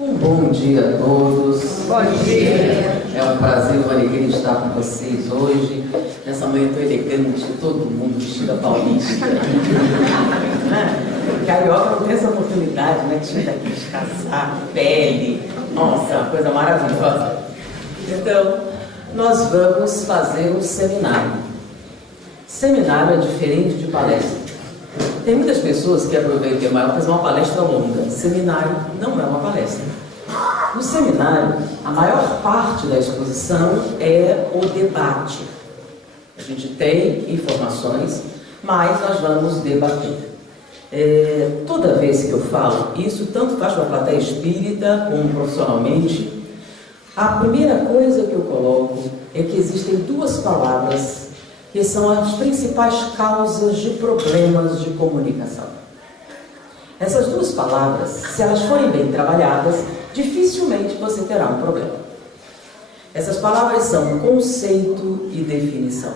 Um bom dia a todos. Bom dia. É um prazer, uma alegria estar com vocês hoje, nessa manhã tão elegante, todo mundo vestido a paulista. Carioca não tem essa oportunidade, né? Que chega aqui de casaco, pele, nossa, uma coisa maravilhosa. Então, nós vamos fazer um seminário. Seminário é diferente de palestra. Tem muitas pessoas que aproveitam para fazer uma palestra longa. Seminário não é uma palestra. No seminário, a maior parte da exposição é o debate. A gente tem informações, mas nós vamos debater. Toda vez que eu falo isso, tanto faz para a plateia espírita como profissionalmente, a primeira coisa que eu coloco é que existem duas palavras que são as principais causas de problemas de comunicação. Essas duas palavras, se elas forem bem trabalhadas, dificilmente você terá um problema. Essas palavras são conceito e definição.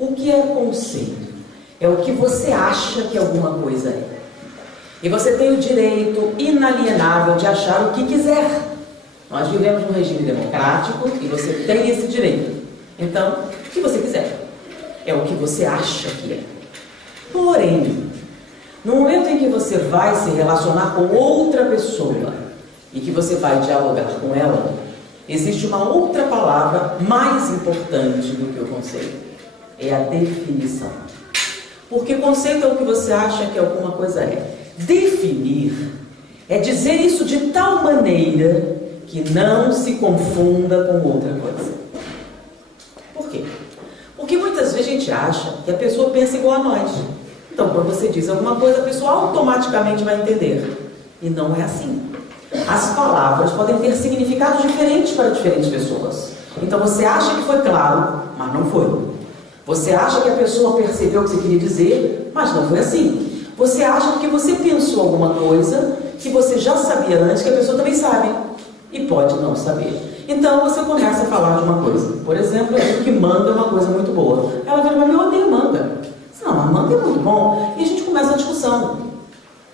O que é conceito? É o que você acha que alguma coisa é. E você tem o direito inalienável de achar o que quiser. Nós vivemos num regime democrático e você tem esse direito. Então, o que você quiser. É o que você acha que é. Porém, no momento em que você vai se relacionar com outra pessoa e que você vai dialogar com ela, existe uma outra palavra mais importante do que o conceito. É a definição. Porque conceito é o que você acha que alguma coisa é. Definir é dizer isso de tal maneira que não se confunda com outra coisa. Por quê? Porque muitas vezes a gente acha que a pessoa pensa igual a nós. Então, quando você diz alguma coisa, a pessoa automaticamente vai entender. E não é assim. As palavras podem ter significados diferentes para diferentes pessoas. Então, você acha que foi claro, mas não foi. Você acha que a pessoa percebeu o que você queria dizer, mas não foi assim. Você acha que você pensou alguma coisa que você já sabia antes, que a pessoa também sabe. E pode não saber. Então você começa a falar de uma coisa. Por exemplo, eu digo que manga é uma coisa muito boa. Ela vira para mim, eu odeio manga. Não, a manga é muito bom. E a gente começa a discussão.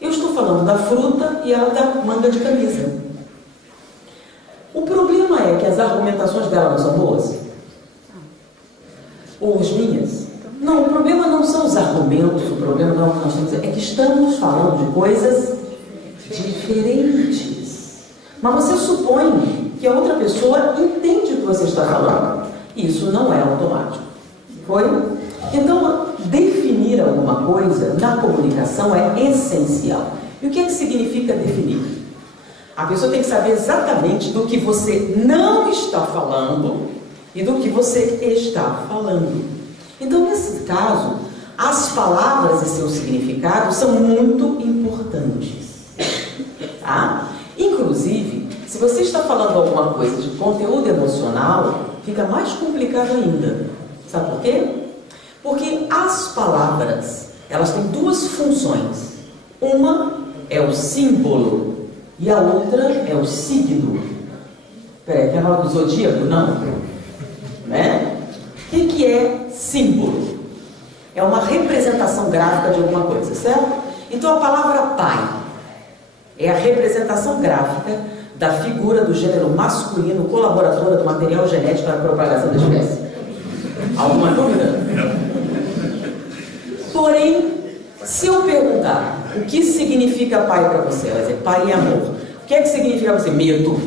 Eu estou falando da fruta e ela da manga de camisa. O problema é que as argumentações dela não são boas. Ou as minhas. Não, o problema não são os argumentos, o problema não é o que nós temos, é que estamos falando de coisas diferentes. Mas você supõe que a outra pessoa entende o que você está falando. Isso não é automático. Foi? Então, definir alguma coisa na comunicação é essencial. E o que é que significa definir? A pessoa tem que saber exatamente do que você não está falando e do que você está falando. Então, nesse caso, as palavras e seus significados são muito importantes. Tá? Inclusive, se você está falando alguma coisa de conteúdo emocional, fica mais complicado ainda. Sabe por quê? Porque as palavras, elas têm duas funções. Uma é o símbolo e a outra é o signo. Peraí, quer falar do zodíaco? Não. Né? O que é símbolo? É uma representação gráfica de alguma coisa, certo? Então a palavra pai é a representação gráfica da figura do gênero masculino colaboradora do material genético para a propagação da espécie. Alguma dúvida? Porém, se eu perguntar o que significa pai para você, ela vai dizer pai e amor. O que é que significa para você? Medo.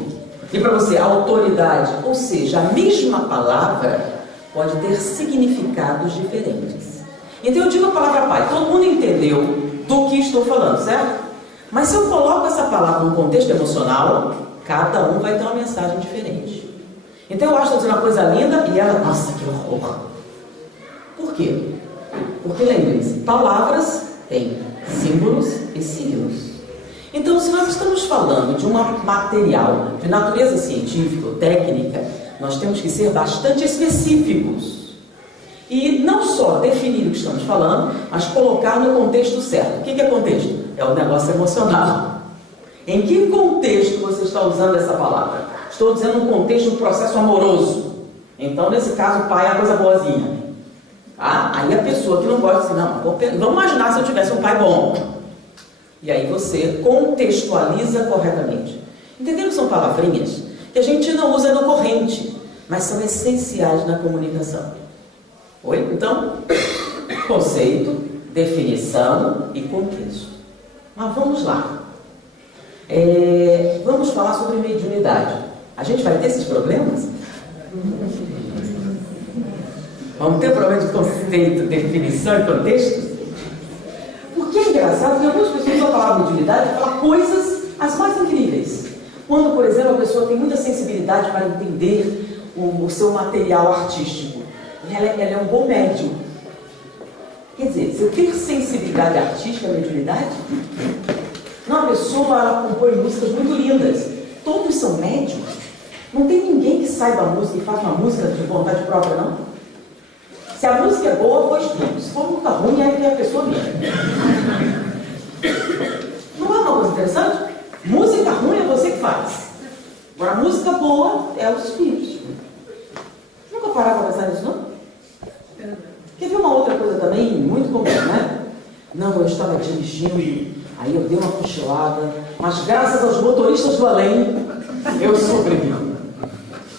E para você, autoridade. Ou seja, a mesma palavra pode ter significados diferentes. Então eu digo a palavra pai, todo mundo entendeu do que estou falando, certo? Mas se eu coloco essa palavra num contexto emocional, cada um vai ter uma mensagem diferente. Então eu acho que estou dizendo uma coisa linda e ela, nossa, que horror. Por quê? Porque lembrem-se, palavras têm símbolos e signos. Então, se nós estamos falando de um material de natureza científica ou técnica, nós temos que ser bastante específicos. E não só definir o que estamos falando, mas colocar no contexto certo. O que é contexto? É o negócio emocional. Em que contexto você está usando essa palavra? Estou dizendo um contexto de um processo amoroso. Então, nesse caso, o pai é uma coisa boazinha. Tá? Aí a pessoa que não gosta, assim, não, vamos imaginar se eu tivesse um pai bom. E aí você contextualiza corretamente. Entenderam que são palavrinhas que a gente não usa no corrente, mas são essenciais na comunicação. Oi? Então, conceito, definição e contexto. Mas vamos lá. Vamos falar sobre mediunidade. A gente vai ter esses problemas? Vamos ter problema de conceito, definição e contexto? Porque é engraçado que algumas pessoas usam a palavra mediunidade para falar coisas as mais incríveis. Quando, por exemplo, a pessoa tem muita sensibilidade para entender o seu material artístico, ela é um bom médium. Quer dizer, se eu ter sensibilidade artística, mediunidade, uma pessoa ela compõe músicas muito lindas. Todos são médiums. Não tem ninguém que saiba a música e faça uma música de vontade própria, não. Se a música é boa, foi espírito. Se for muito ruim, é a pessoa mesmo. Não é uma coisa interessante? Música ruim é você que faz. Agora, música boa é os espíritos. Nunca pararam para pensar nisso, não? Quer ver uma outra coisa também, muito comum, né? Não, eu estava dirigindo, aí eu dei uma cochilada, mas graças aos motoristas do além, eu sobrevivi.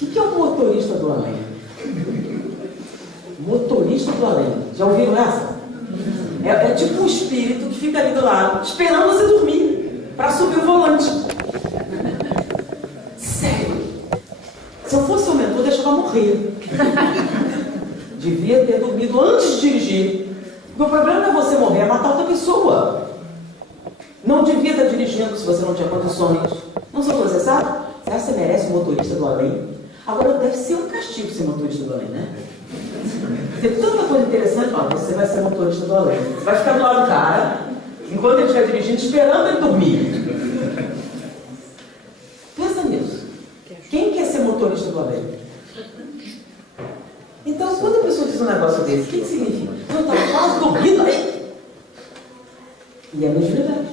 O que é um motorista do além? Motorista do além. Já ouviram essa? É tipo um espírito que fica ali do lado, esperando você dormir, para subir o volante. Sério. Se eu fosse o mentor, eu deixava morrer. Devia ter dormido antes de dirigir. O problema não é você morrer, é matar outra pessoa. Não devia estar dirigindo se você não tinha condições. Não sou você, sabe? Você merece um motorista do além. Agora, deve ser um castigo ser motorista do além, né? Tem tanta coisa interessante. Ó, você vai ser motorista do além. Você vai ficar do lado do cara, enquanto ele estiver dirigindo, esperando ele dormir. Pensa nisso. Quem quer ser motorista do além? Então, quando a pessoa diz um negócio desse, o que significa? Eu estava quase dormindo aí. E é mediunidade.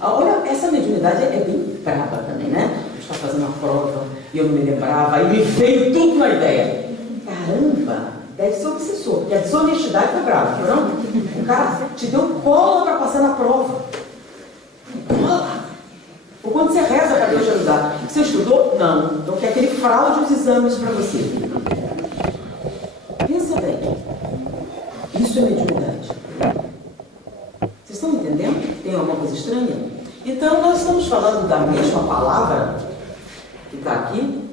Olha, essa mediunidade é bem braba também, né? Eu estava fazendo uma prova e eu não me lembrava, aí me veio tudo na ideia. Caramba, deve ser obsessor, porque a desonestidade foi brava, não? O cara te deu cola para passar na prova. Cola! Ou quando você reza para Deus te ajudar. Você estudou? Não. Então quer que ele fraude os exames para você. Pensa bem. Isso é mediunidade. Vocês estão entendendo? Tem alguma coisa estranha? Então nós estamos falando da mesma palavra que está aqui.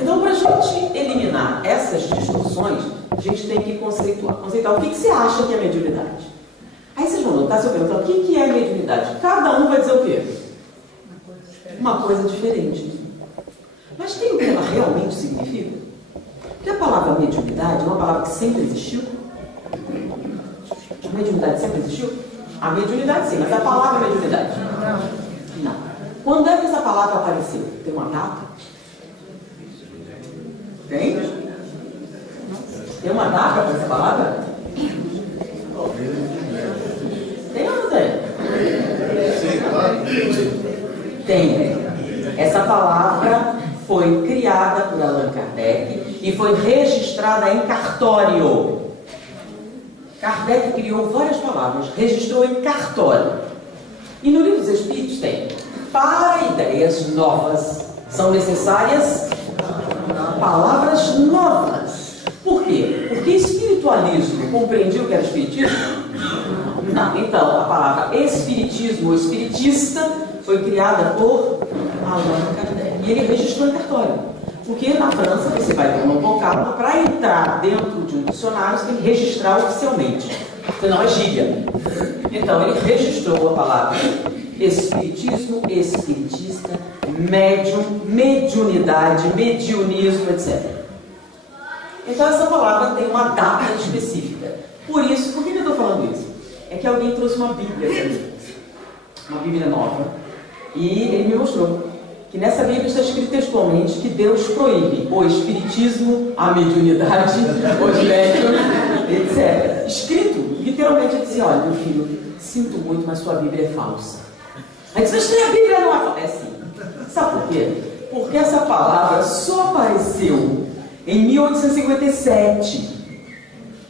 Então, para a gente eliminar essas distorções, a gente tem que conceituar. O que você acha que é mediunidade? Aí vocês vão notar, se eu perguntar o que é mediunidade, cada um vai dizer o quê? Uma coisa diferente. Mas tem o que ela realmente significa? Porque a palavra mediunidade é uma palavra que sempre existiu. A mediunidade sempre existiu? A mediunidade sim, mas a palavra mediunidade? Não. Quando é que essa palavra apareceu? Tem uma data? Tem? Tem uma data para essa palavra? Tem ou não tem? Sim, claro. Tem. Essa palavra foi criada por Allan Kardec e foi registrada em cartório. Kardec criou várias palavras, registrou em cartório. E no Livro dos Espíritos tem: para ideias novas são necessárias palavras novas. Por quê? Porque espiritualismo compreendia o que era espiritismo? Não. Então, a palavra espiritismo ou espiritista foi criada por Allan Kardec. E ele registrou em cartório. Porque na França você vai ter uma vocal, para entrar dentro de um dicionário você tem que registrar oficialmente. Senão é gíria. Então ele registrou a palavra espiritismo, espiritista, médium, mediunidade, mediunismo, etc. Então essa palavra tem uma data específica. Por isso, por que eu estou falando isso? É que alguém trouxe uma Bíblia para mim. Uma Bíblia nova. E ele me mostrou que nessa Bíblia está escrito textualmente que Deus proíbe o espiritismo, a mediunidade, os médiums, etc. Escrito, literalmente, ele dizia: olha, meu filho, sinto muito, mas sua Bíblia é falsa. Aí disse: mas tem a Bíblia não é falsa. É sim. Sabe por quê? Porque essa palavra só apareceu em 1857.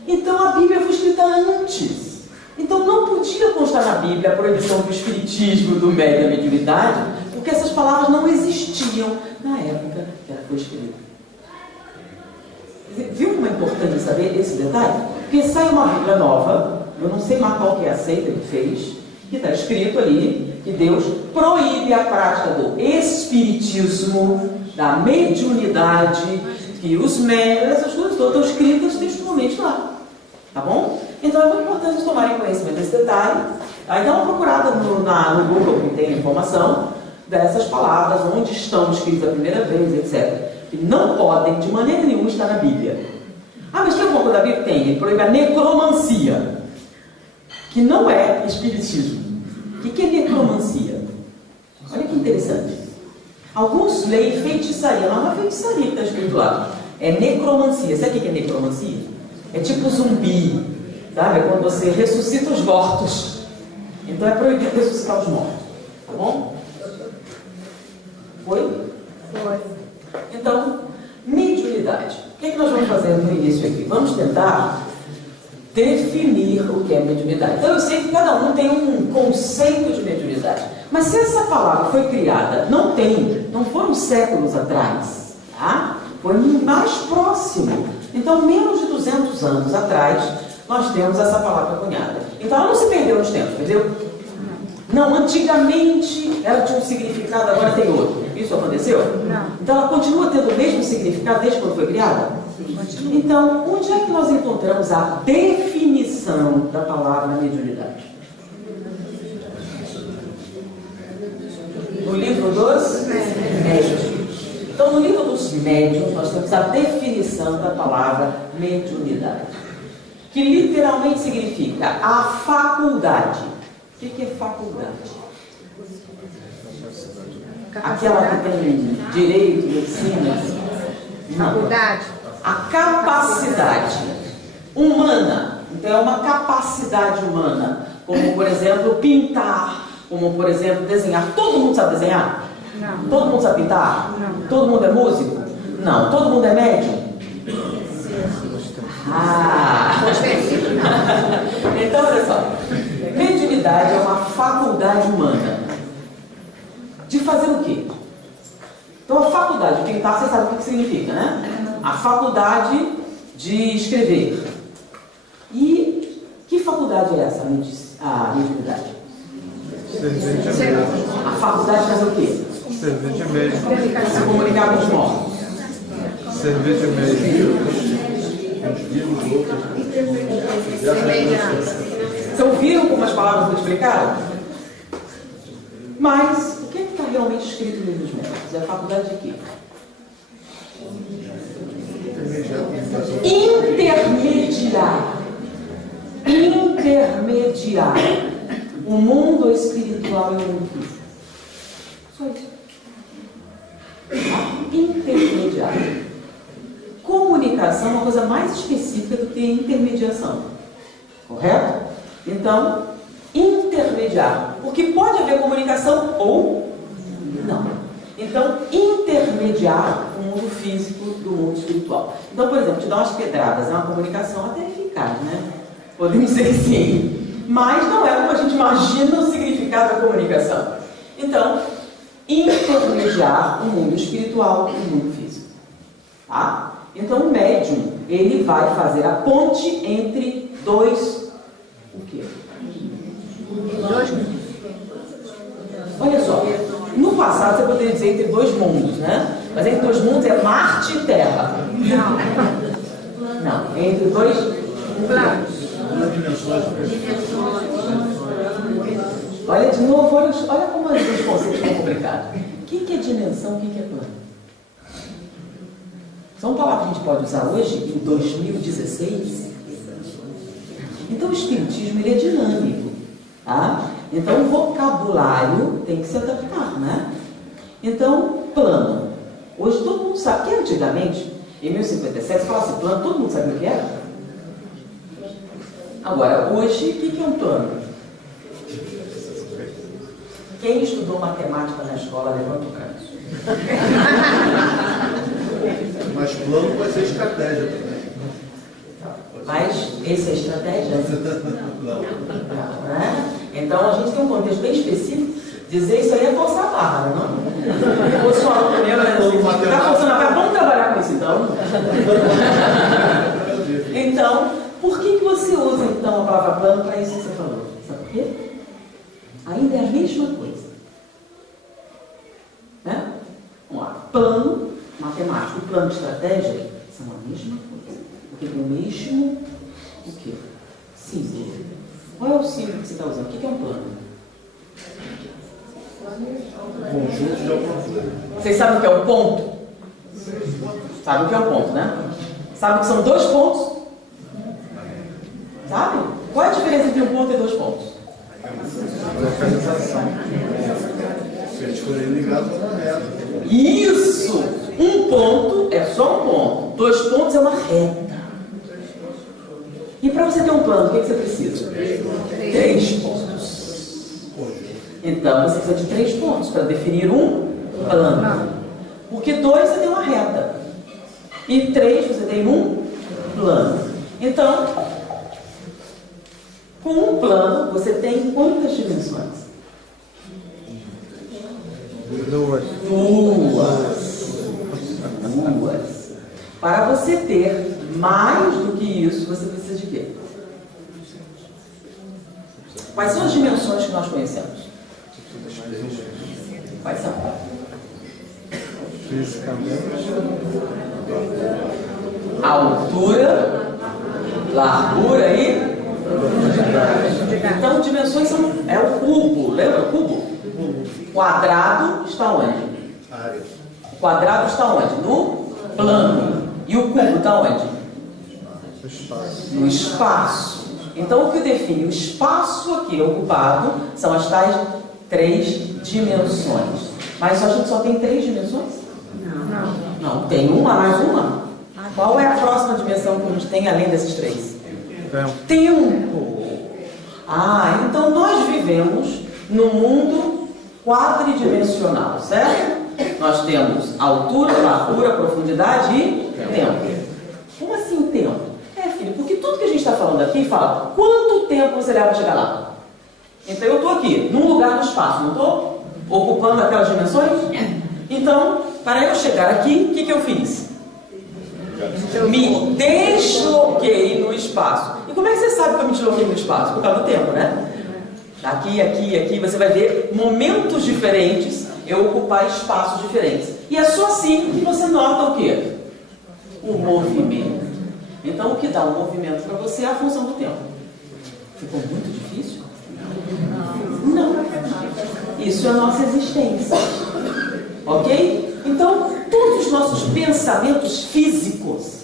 Então a Bíblia foi escrita antes. Então não podia constar na Bíblia a proibição do espiritismo, do médium e da mediunidade, porque essas palavras não existiam na época que ela foi escrita. Viu como é importante saber esse detalhe? Porque sai uma Bíblia nova, eu não sei mais qual que é a seita que fez, que está escrito ali que Deus proíbe a prática do espiritismo, da mediunidade, que os médiuns, essas coisas todas estão escritas textualmente lá. Tá bom? Então é muito importante tomarem conhecimento desse detalhe. Aí dá uma procurada no Google, que tem informação dessas palavras, onde estão escritas a primeira vez, etc. Que não podem, de maneira nenhuma, estar na Bíblia. Ah, mas tem alguma coisa da Bíblia? Tem. Ele proíbe a necromancia, que não é espiritismo. O que é necromancia? Olha que interessante. Alguns leem feitiçaria. Não é feitiçaria que está escrito lá. É necromancia. Sabe o que é necromancia? É tipo zumbi. Sabe? É quando você ressuscita os mortos. Então é proibido ressuscitar os mortos. Tá bom? Foi? Foi. Então, mediunidade. O que nós vamos fazer no início aqui? Vamos tentar definir o que é mediunidade. Então eu sei que cada um tem um conceito de mediunidade. Mas se essa palavra foi criada, não foram séculos atrás, tá? Foi mais próximo. Então, menos de 200 anos atrás, nós temos essa palavra cunhada. Então ela não se perdeu nos tempos, entendeu? Não, antigamente ela tinha um significado, agora tem outro. Isso aconteceu? Não. Então ela continua tendo o mesmo significado desde quando foi criada? Sim. Então, onde é que nós encontramos a definição da palavra mediunidade? No livro dos médiuns. Então, no livro dos médiuns, nós temos a definição da palavra mediunidade, que literalmente significa a faculdade. O que é faculdade? Aquela que tem direito, medicina? Não. Faculdade. A capacidade humana. Então é uma capacidade humana. Como, por exemplo, pintar. Como, por exemplo, desenhar. Todo mundo sabe desenhar? Não. Todo mundo sabe pintar? Não. Todo mundo é músico? Não. Todo mundo é médium? Ah! Então, olha só. Mediunidade é uma faculdade humana. De fazer o quê? Então, a faculdade de pintar, você sabe o que significa, né? A faculdade de escrever. E que faculdade é essa, a mediunidade? A faculdade de fazer o quê? Servir de meio. Se comunicar com os mortos. Servir de meio. Então, viram como as palavras foram explicadas? Mas, o que está realmente escrito no livro dos médicos? É a faculdade de quê? Intermediar. Intermediar o mundo espiritual e o mundo físico. Só isso. Intermediar. Comunicação é uma coisa mais específica do que intermediação. Correto? Então, intermediar. Porque pode haver comunicação ou não. Então, intermediar o mundo físico do mundo espiritual. Então, por exemplo, te dar umas pedradas é uma comunicação até eficaz, né? Podemos dizer que sim. Mas não é como a gente imagina o significado da comunicação. Então, intermediar o mundo espiritual e o mundo físico. Tá? Então, o médium, ele vai fazer a ponte entre dois... O quê? Olha só, no passado você poderia dizer entre dois mundos, né? Mas entre dois mundos é Marte e Terra. Não, entre dois planos. Olha de novo, olha como os conceitos são complicados. O que é dimensão, o que é plano? São palavras que a gente pode usar hoje, em 2016. Então o espiritismo ele é dinâmico. Tá? Então o vocabulário tem que se adaptar, né? Então, plano. Hoje todo mundo sabe que antigamente, em 1057, se falasse plano, todo mundo sabia o que era. Agora, hoje, o que é um plano? Quem estudou matemática na escola, levanta o braço. Mas plano vai ser estratégia também. Mas Essa é a estratégia? Né? Então a gente tem um contexto bem específico. Dizer isso aí é forçar a barra, não? Ou só aluno meu, né? Está forçando a barra, vamos trabalhar com isso então. Então, por que você usa então a palavra plano para isso que você falou? Sabe por quê? Ainda é a mesma coisa. Né? Vamos lá. Plano matemático e plano de estratégia são a mesma coisa. Porque tem o mesmo o quê? Símbolo. Qual é o símbolo que você está usando? O que é um plano? Conjunto de alguma coisa. Vocês sabem o que é um ponto? Sabem o que é um ponto, né? Sabem que são dois pontos? Sabe? Qual é a diferença entre um ponto e dois pontos? Localização. Se a gente escolher ligado a uma reta. Isso! Um ponto é só um ponto. Dois pontos é uma reta. E para você ter um plano, o que você precisa? Três pontos. Então você precisa de 3 pontos para definir um plano. Porque 2 você tem uma reta. E 3 você tem um plano. Então, com um plano, você tem quantas dimensões? 2. Para você ter mais do que isso, você precisa de quê? Quais são as dimensões que nós conhecemos? Quais são? Fisicamente. Altura, largura e... Então, dimensões são... É o cubo, lembra o cubo? Quadrado está onde? Área. O quadrado está onde? No plano. E o cubo está onde? Espaço. No espaço. Então, o que define o espaço aqui ocupado são as tais 3 dimensões. Mas a gente só tem 3 dimensões? Não, tem uma mais uma. Qual é a próxima dimensão que a gente tem além desses 3? Tempo. Ah, então nós vivemos no mundo quadridimensional, certo? Nós temos altura, largura, profundidade e tempo. Como assim tempo? Filho, porque tudo que a gente está falando aqui fala quanto tempo você leva para chegar lá. Então eu estou aqui, num lugar no espaço, não estou? Ocupando aquelas dimensões? Então, para eu chegar aqui, o que eu fiz? Me desloquei no espaço. E como é que você sabe que eu me desloquei no espaço? Por causa do tempo, né? Aqui, aqui, aqui, você vai ver momentos diferentes, eu ocupar espaços diferentes. E é só assim que você nota o quê? O movimento. Então, o que dá o movimento para você é a função do tempo. Ficou muito difícil? Não. Isso é a nossa existência. Ok? Então, todos os nossos pensamentos físicos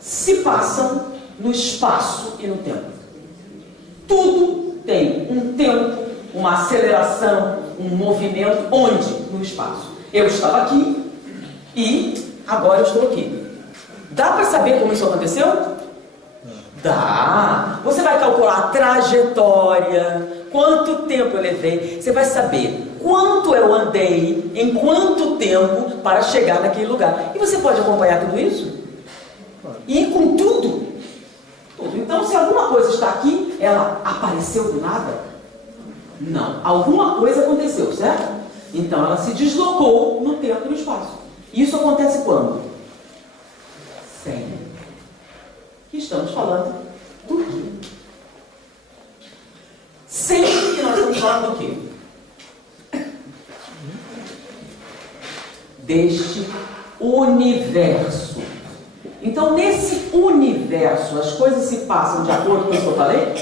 se passam no espaço e no tempo. Tudo tem um tempo, uma aceleração, um movimento. Onde? No espaço. Eu estava aqui e agora eu estou aqui. Dá para saber como isso aconteceu? Dá. Você vai calcular a trajetória, quanto tempo eu levei. Você vai saber quanto eu andei, em quanto tempo para chegar naquele lugar. E você pode acompanhar tudo isso? E ir com tudo. Então, se alguma coisa está aqui, ela apareceu do nada? Não. Alguma coisa aconteceu, certo? Então, ela se deslocou no tempo e no espaço. Isso acontece quando? Sempre. Que estamos falando do quê? Sempre que nós estamos falando do quê? Deste universo. Então, nesse universo, as coisas se passam de acordo com o que eu falei?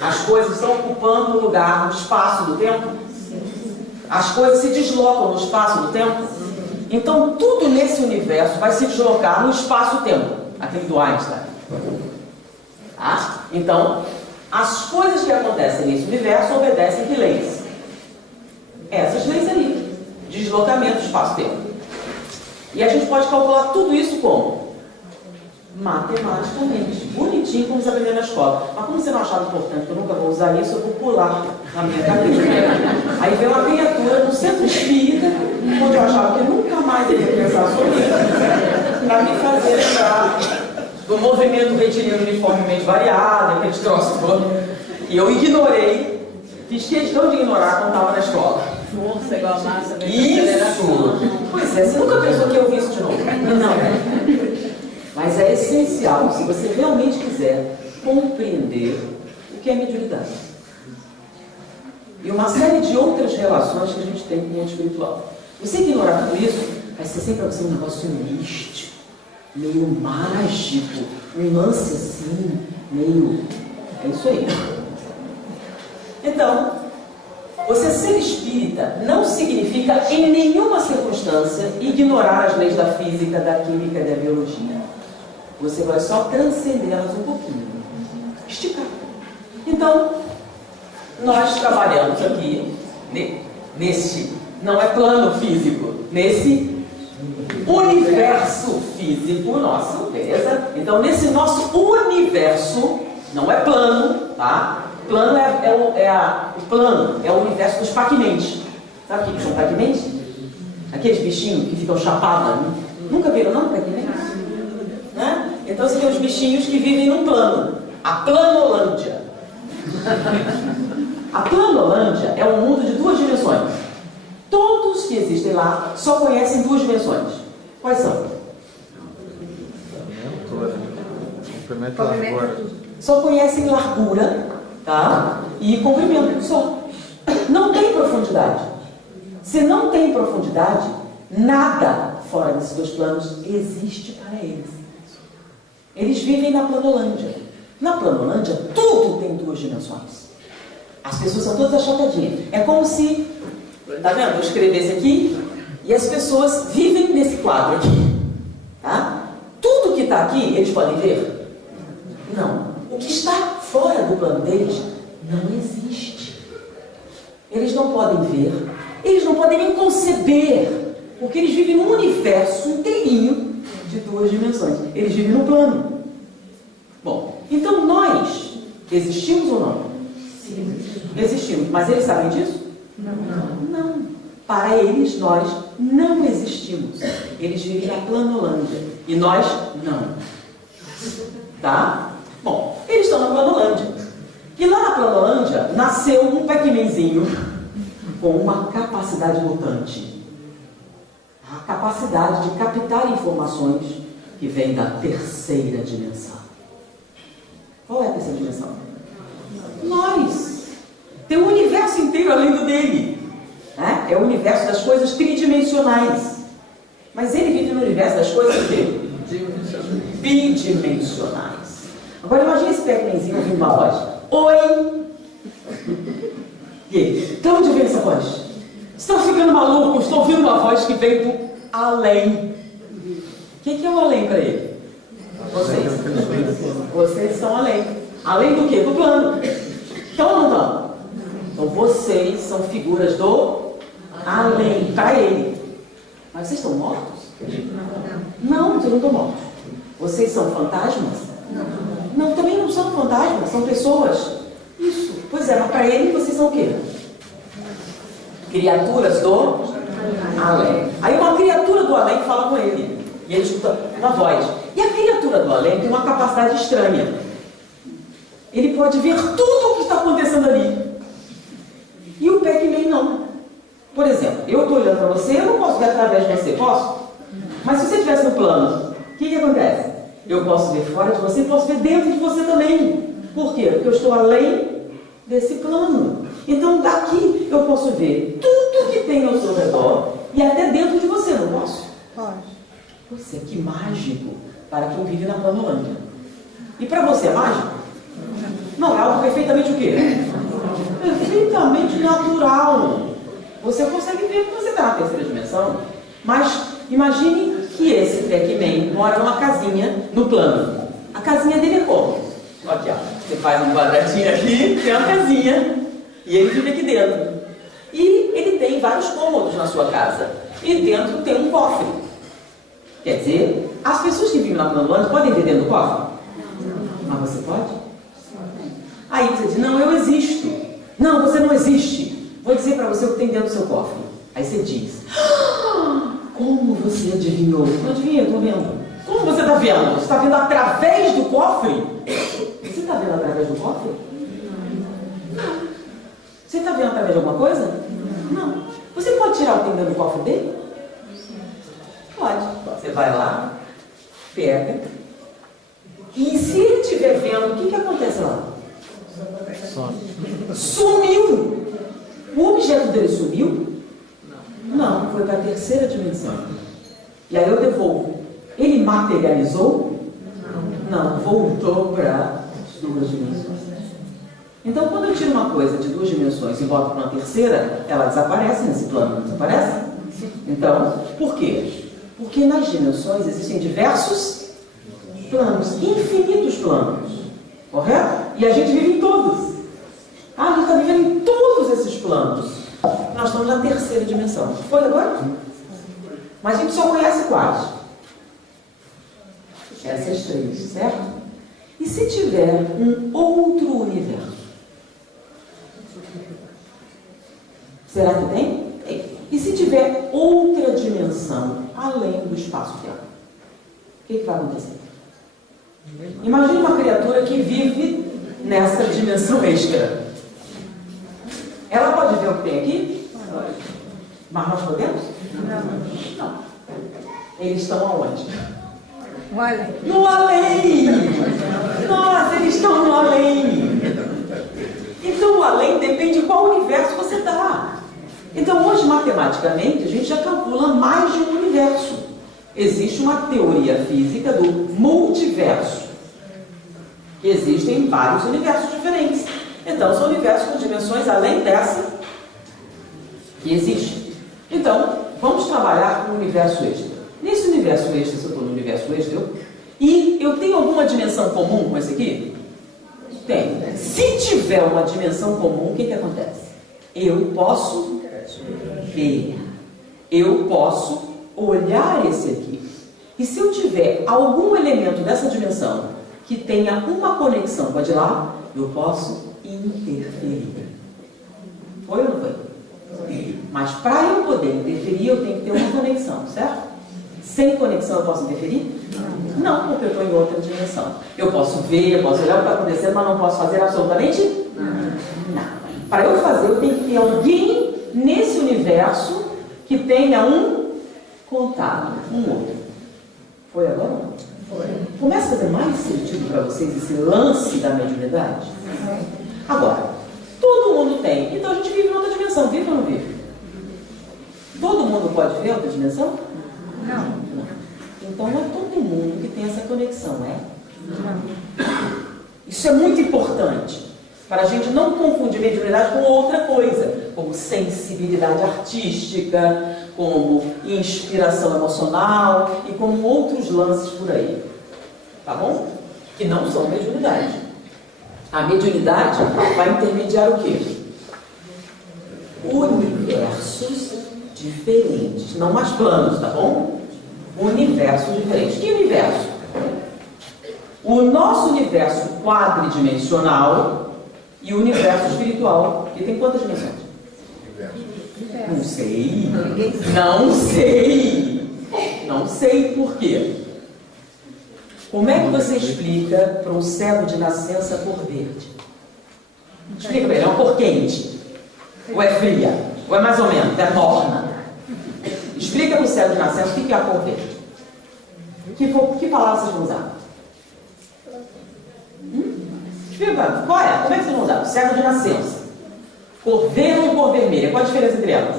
As coisas estão ocupando o lugar no espaço do tempo? As coisas se deslocam no espaço do tempo? Então, tudo nesse universo vai se deslocar no espaço-tempo. Aquele do Einstein. Tá? Então, as coisas que acontecem nesse universo obedecem que leis? Essas leis aí. Deslocamento, espaço-tempo. E a gente pode calcular tudo isso como? Matematicamente. Bonitinho, como você aprendeu na escola. Mas como você não achava importante, que eu nunca vou usar isso, eu vou pular na minha cabeça. Aí vem uma criatura no centro espírita, onde eu achava que nunca mais iria pensar sobre isso, para me fazer lembrar do movimento retilíneo uniformemente variado, aqueles troços todos. E eu ignorei, fiz questão de ignorar quando estava na escola. Força igual a massa, Isso! Pois é, você nunca pensou que eu vi isso de novo? Não. Mas é essencial, se você realmente quiser compreender o que é mediunidade. E uma série de outras relações que a gente tem com o mundo espiritual. Você ignorar tudo isso, vai ser sempre um negócio místico, meio mágico, um lance assim, meio... É isso aí. Então, você ser espírita não significa, em nenhuma circunstância, ignorar as leis da física, da química e da biologia. Você vai só transcendê-las um pouquinho. Esticar. Então, nós trabalhamos aqui, nesse, não é plano físico, nesse universo físico nosso, beleza? Então, nesse nosso universo, não é plano, tá? Plano o plano é o universo dos paquimentes. Sabe o que são paquimentes? Aqueles bichinhos que ficam chapados. Nunca viram, não, paquimentes? Né? Então, você tem os bichinhos que vivem num plano. A Planolândia. A Planolândia é um mundo de 2 dimensões. Todos que existem lá só conhecem 2 dimensões. Quais são? Só conhecem largura, tá? E comprimento, só. Não tem profundidade. Se não tem profundidade, nada fora desses 2 planos existe para eles. Eles vivem na Planolândia. Na Planolândia, tudo tem 2 dimensões. As pessoas são todas achatadinhas. É como se, tá vendo? Eu escrevesse aqui e as pessoas vivem nesse quadro aqui. Tá? Tudo que está aqui, eles podem ver? Não. O que está fora do plano deles não existe. Eles não podem ver, eles não podem nem conceber, porque eles vivem num universo inteirinho de 2 dimensões. Eles vivem no plano. Bom, então nós existimos ou não? Sim. Existimos, mas eles sabem disso? Não. Para eles, nós não existimos. Eles vivem na Planolândia e nós não. Tá? Bom, eles estão na Planolândia. E lá na Planolândia nasceu um Pac-Manzinho com uma capacidade mutante. A capacidade de captar informações que vem da 3ª dimensão. Qual é a 3ª dimensão? Nós. Tem um universo inteiro além do dele. Né? É o universo das coisas tridimensionais. Mas ele vive no universo das coisas o quê? Bidimensionais. Agora imagine esse Pac-Manzinho ouvindo uma voz. Oi! E ele? De onde vem essa voz? Estão ficando malucos? Estou ouvindo uma voz que vem do além. O que é o além para ele? Vocês. Vocês estão além. Além do quê? Do plano. Estão ou não estão? Então vocês são figuras do além para ele. Mas vocês estão mortos? Não, vocês não estão mortos. Vocês são fantasmas? Não, também não são fantasmas, são pessoas. Isso. Pois é, mas para ele vocês são o quê? Criaturas do além. Aí uma criatura do além fala com ele. E ele escuta uma voz. E a criatura do além tem uma capacidade estranha. Ele pode ver tudo o que está acontecendo ali. E o Pac-Man não. Por exemplo, eu estou olhando para você, eu não posso ver através de você, posso? Mas se você estivesse no plano, o que acontece? Eu posso ver fora de você e posso ver dentro de você também. Por quê? Porque eu estou além desse plano. Então daqui eu posso ver tudo que tem ao seu redor e até dentro de você, não posso? Pode. Pois é, que mágico para quem vive na Planolândia. E para você é mágico? Não, é algo perfeitamente o quê? Perfeitamente natural. Você consegue ver que você está na 3ª dimensão. Mas imagine que esse Pac-Man mora numa casinha no plano. A casinha dele é como? Aqui, ó. Você faz um quadradinho aqui, tem uma casinha. E ele vive aqui dentro. E ele tem vários cômodos na sua casa. E dentro tem um cofre. Quer dizer, as pessoas que vivem na Planolândia podem ver dentro do cofre? Mas você pode? Aí você diz, não, eu existo. Não, você não existe. Vou dizer para você o que tem dentro do seu cofre. Aí você diz, como você adivinhou? Não adivinha, eu estou vendo. Como você está vendo? Você está vendo através do cofre? Você está vendo através do cofre? Não. Você está vendo através de alguma coisa? Não. Você pode tirar o que tem dentro do cofre dele? Pode. Você vai lá, pega. E se ele estiver vendo, o que acontece lá? Sumiu. O objeto dele sumiu? Não, foi para a terceira dimensão. E aí eu devolvo. Ele materializou? Não, voltou para as duas dimensões. Então, quando eu tiro uma coisa de duas dimensões e volto para uma terceira, ela desaparece nesse plano, não desaparece? Então, por quê? Porque nas dimensões existem diversos planos, infinitos planos, correto? E a gente vive em todos. A gente está vivendo em todos esses planos. Nós estamos na terceira dimensão. Foi agora? Mas a gente só conhece quais? Essas três, certo? E se tiver um outro universo? Será que tem? Tem. E se tiver outra dimensão além do espaço-tempo? O que vai acontecer? Imagine uma criatura que vive nessa dimensão extra. Ela pode ver o que tem aqui? Mas nós podemos? Não. Eles estão aonde? No além. No além! Nossa, eles estão no além! Então o além depende de qual universo você está. Então hoje, matematicamente, a gente já calcula mais de um universo. Existe uma teoria física do multiverso. Existem vários universos diferentes. Então são universos com dimensões além dessa que existe. Então, vamos trabalhar com o universo extra. Nesse universo extra, se eu estou no universo extra, e eu tenho alguma dimensão comum com esse aqui? Tem. Se tiver uma dimensão comum, o que acontece? Eu posso ver. Eu posso olhar esse aqui. E se eu tiver algum elemento dessa dimensão que tenha uma conexão com a de lá, eu posso interferir. Foi ou não foi? Mas para eu poder interferir, eu tenho que ter uma conexão, certo? Sem conexão eu posso interferir? Não, porque eu estou em outra dimensão. Eu posso ver, eu posso olhar o que está acontecendo, mas não posso fazer absolutamente nada. Para eu fazer, eu tenho que ter alguém nesse universo que tenha um contato, um outro. Foi agora? Foi. Começa a fazer mais sentido para vocês esse lance da mediunidade? Agora, todo mundo tem. Então a gente vive em outra dimensão, vive ou não vive? Todo mundo pode ver outra dimensão? Não. Então não é todo mundo que tem essa conexão, é? Não. Isso é muito importante, para a gente não confundir mediunidade com outra coisa, como sensibilidade artística, como inspiração emocional e como outros lances por aí. Tá bom? Que não são mediunidade. A mediunidade vai intermediar o quê? Universos diferentes, não mais planos, tá bom? Universos diferentes. Que universo? O nosso universo quadridimensional e o universo espiritual, que tem quantas dimensões? Não sei. Não sei. Não sei por quê. Como é que você explica para um cego de nascença a cor verde? Explica para ele, é uma cor quente? Ou é fria? Ou é mais ou menos? É morna? Explica para o cego de nascença o que é a cor verde. Que palavra vocês vão usar? Explica, qual é? Como é que vocês vão usar? O cego de nascença. Cor verde ou cor vermelha? Qual a diferença entre elas?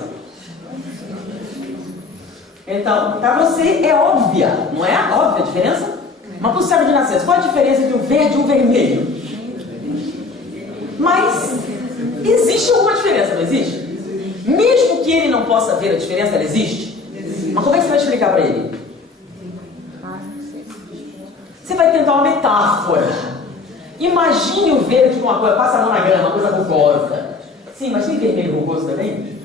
Então, para você é óbvia, não é? Óbvia a diferença? Mas para o cego de nascença, qual a diferença entre o verde e o vermelho? Mas existe alguma diferença, não existe? Mesmo que ele não possa ver a diferença, ela existe? Mas como é que você vai explicar para ele? Você vai tentar uma metáfora. Imagine o verde com uma coisa, passa a mão na grama, uma coisa rugosa. Sim, mas tem vermelho rugoso também?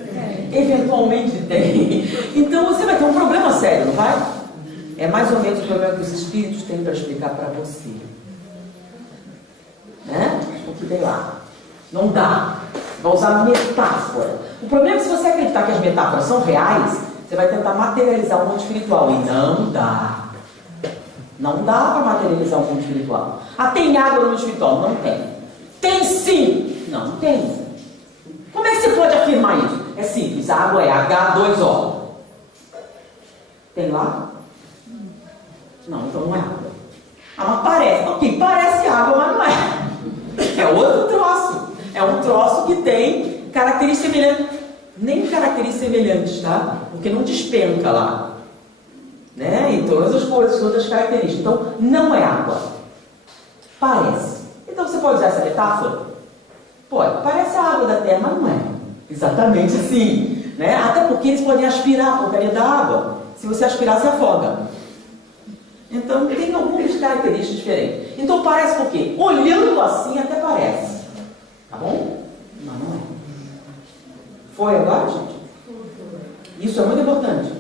Eventualmente tem. Então você vai ter um problema sério, não vai? É mais ou menos o problema que os espíritos têm para explicar para você. Né? O que tem lá. Não dá. Vai usar metáfora. O problema é que se você acreditar que as metáforas são reais, você vai tentar materializar o mundo espiritual. E não dá. Não dá para materializar o mundo espiritual. Ah, tem água no mundo espiritual? Não tem. Tem sim! Não tem. Como é que você pode afirmar isso? É simples, a água é H2O. Tem lá? Não, então não é água. Ah, mas parece. Ok, parece água, mas não é. É outro troço. É um troço que tem características semelhantes. Nem características semelhantes, tá? Porque não despenca lá. Né? E todas as coisas, todas as características. Então, não é água. Parece. Então, você pode usar essa metáfora? Pode. Parece a água da terra, mas não é. Exatamente assim. Né? Até porque eles podem aspirar a porcaria da água. Se você aspirar, você afoga. Então, tem algumas características diferentes. Então, parece por quê? Olhando assim, até parece. Tá bom? Mas não é. Foi agora, gente? Isso é muito importante.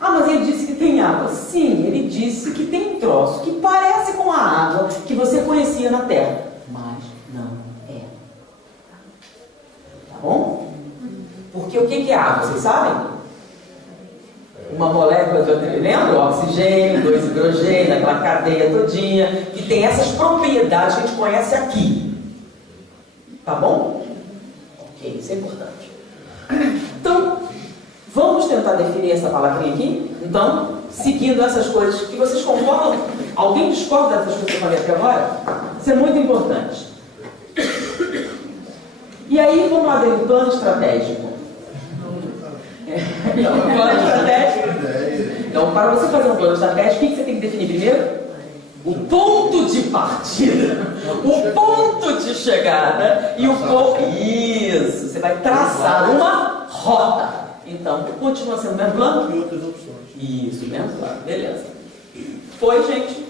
Ah, mas ele disse que tem água. Sim, ele disse que tem um troço que parece com a água que você conhecia na terra. Mas não é. Tá bom? Porque o que é água? Vocês sabem? Uma molécula, lembra? O oxigênio, 2 hidrogênios, aquela cadeia todinha, que tem essas propriedades que a gente conhece aqui. Tá bom? Ok, isso é importante. Então, vamos tentar definir essa palavrinha aqui? Então, seguindo essas coisas que vocês concordam? Alguém discorda dessas coisas que eu falei até agora? Isso é muito importante. E aí, vamos lá dentro do plano estratégico. Então, plano estratégico. Então, para você fazer um plano estratégico, o que você tem que definir primeiro? O ponto de partida, o ponto de chegada e o ponto. Isso, você vai traçar uma rota. Então, continua sendo o mesmo plano? E outras opções. Isso, mesmo plano, beleza. Foi, gente?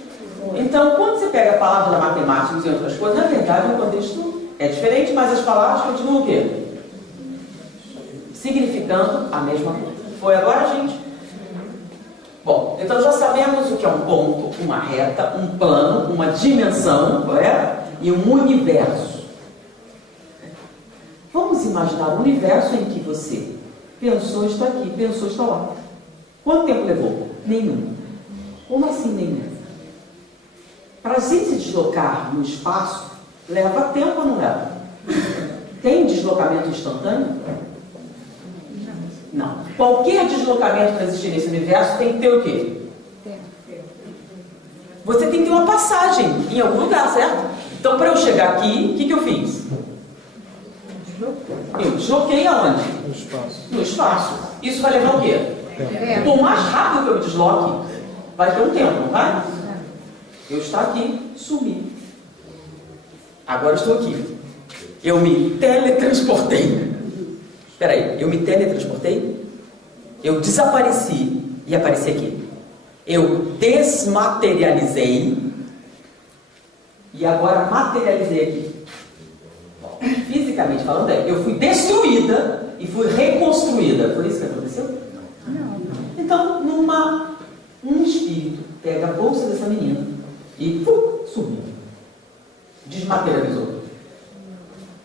Então, quando você pega a palavra da matemática e outras coisas, na verdade o contexto é diferente, mas as palavras continuam o quê? Significando a mesma coisa. Foi agora, gente? Bom, então já sabemos o que é um ponto, uma reta, um plano, uma dimensão, correto? E um universo. Vamos imaginar um universo em que você pensou está aqui, pensou está lá. Quanto tempo levou? Nenhum. Como assim nenhum? Para a gente se deslocar no espaço, leva tempo ou não leva? Tem deslocamento instantâneo? Não. Qualquer deslocamento para existir nesse universo tem que ter o quê? Você tem que ter uma passagem em algum lugar, certo? Então, para eu chegar aqui, o que eu fiz? Eu desloquei aonde? No espaço. No espaço. Isso vai levar o quê? Tempo. Por mais rápido que eu me desloque, vai ter um tempo, não vai? Eu estou aqui, sumi. Agora estou aqui. Eu me teletransportei. Espera aí, eu me teletransportei? Eu desapareci e apareci aqui. Eu desmaterializei e agora materializei aqui. Bom, fisicamente falando, eu fui destruída e fui reconstruída. Foi isso que aconteceu? Não. Então, um espírito pega a bolsa dessa menina e sumiu. Desmaterializou.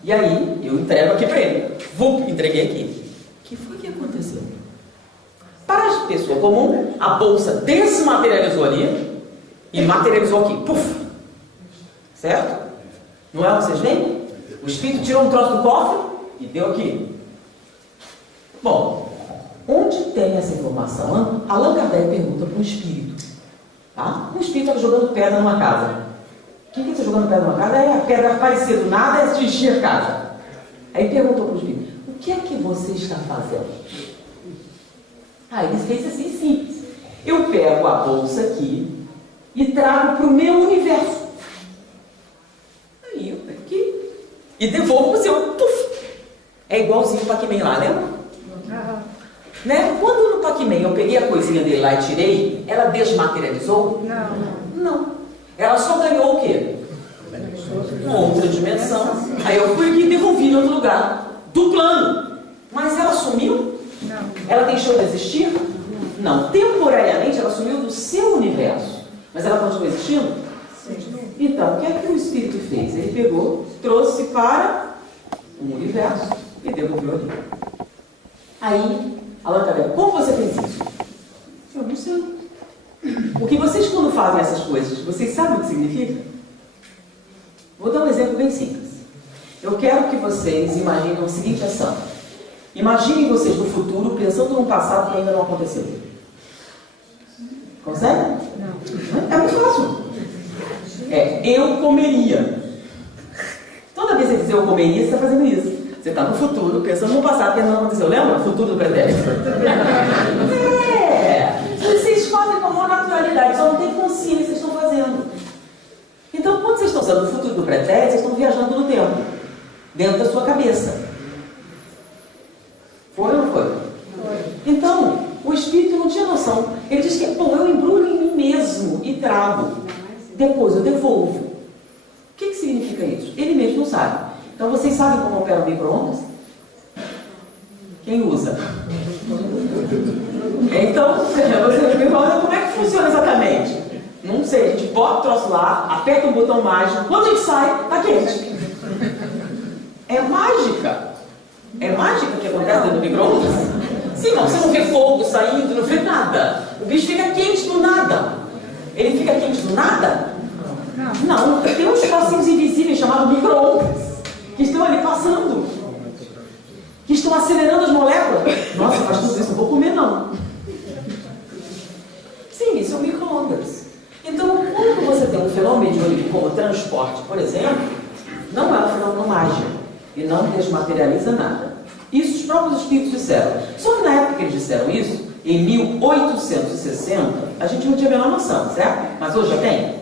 E aí, eu entrego aqui para ele. Entreguei aqui. O que foi que aconteceu? Para a pessoa comum, a bolsa desmaterializou ali e materializou aqui. Puf! Certo? Não é o que vocês veem? O espírito tirou um troço do cofre e deu aqui. Bom, onde tem essa informação? Allan Kardec pergunta para um espírito. Tá? Um espírito estava jogando pedra numa casa. O que está jogando pedra numa casa? É a pedra aparecer do nada e atingir a casa. Aí perguntou para o espírito: o que é que você está fazendo? Ele fez assim, simples. Eu pego a bolsa aqui e trago para o meu universo. Aí eu pego aqui e devolvo para o seu. Puf! É igualzinho o Pac-Man lá, lembra? Né? Quando no Pac-Man eu peguei a coisinha dele lá e tirei, ela desmaterializou? Não. Ela só ganhou o quê? Outra dimensão. Aí eu fui aqui e devolvi em outro lugar do plano. Mas ela sumiu? Não. Ela deixou de existir? Não. Temporariamente ela sumiu do seu universo. Mas ela continua existindo? Sim. Então, o que é que o espírito fez? Ele pegou, trouxe para um universo e devolveu ali. Aí, Allan Kardec, como você fez isso? Eu não sei. Porque vocês, quando fazem essas coisas, vocês sabem o que significa? Vou dar um exemplo bem simples. Eu quero que vocês imaginem a seguinte ação. Imaginem vocês no futuro pensando num passado que ainda não aconteceu. Consegue? Não. É muito fácil. Eu comeria. Toda vez que você dizer eu comeria, você está fazendo isso. Você está no futuro pensando no passado que ainda não aconteceu. Lembra? O futuro do pretérito. Vocês fazem com uma naturalidade, só não tem consciência que estão fazendo. Então, quando vocês estão usando o futuro do pretérito, vocês estão viajando no tempo, dentro da sua cabeça. Foi ou não foi? Então, o espírito não tinha noção. Ele diz que, eu embrulho em mim mesmo e trago. Depois eu devolvo. O que significa isso? Ele mesmo não sabe. Então, vocês sabem como opera o micro-ondas? Quem usa? Então, você me fala como é que funciona exatamente? Não sei, a gente bota o troço lá, aperta um botão mágico, quando a gente sai, está quente. É mágica. É mágica que acontece dentro do micro-ondas? Sim, não, você não vê fogo saindo, não vê nada. O bicho fica quente do nada. Ele fica quente do nada? Não, tem uns trocinhos invisíveis chamados micro-ondas, que estão ali passando, que estão acelerando as moléculas. Nossa, faz tudo isso, não vou comer não. Sim, isso é um micro-ondas. Então, quando você tem um fenômeno mediúnico como transporte, por exemplo, não é um fenômeno mágico e não desmaterializa nada. Isso os próprios espíritos disseram. Só que na época que eles disseram isso, em 1860, a gente não tinha a menor noção, certo? Mas hoje já tem?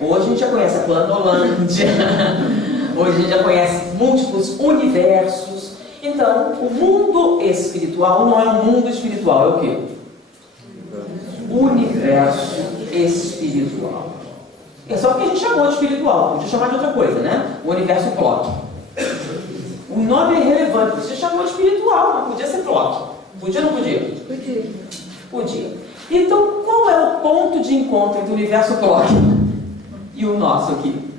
Hoje a gente já conhece a Planolândia, hoje a gente já conhece múltiplos universos. Então, o mundo espiritual não é um mundo espiritual, é o quê? Universo espiritual. É só porque a gente chamou de espiritual, podia chamar de outra coisa, né? O universo Plock. O nome é irrelevante, você chamou de espiritual, não podia ser Plock. Podia ou não podia? Podia. Podia. Então, qual é o ponto de encontro entre o universo Plock e o nosso aqui?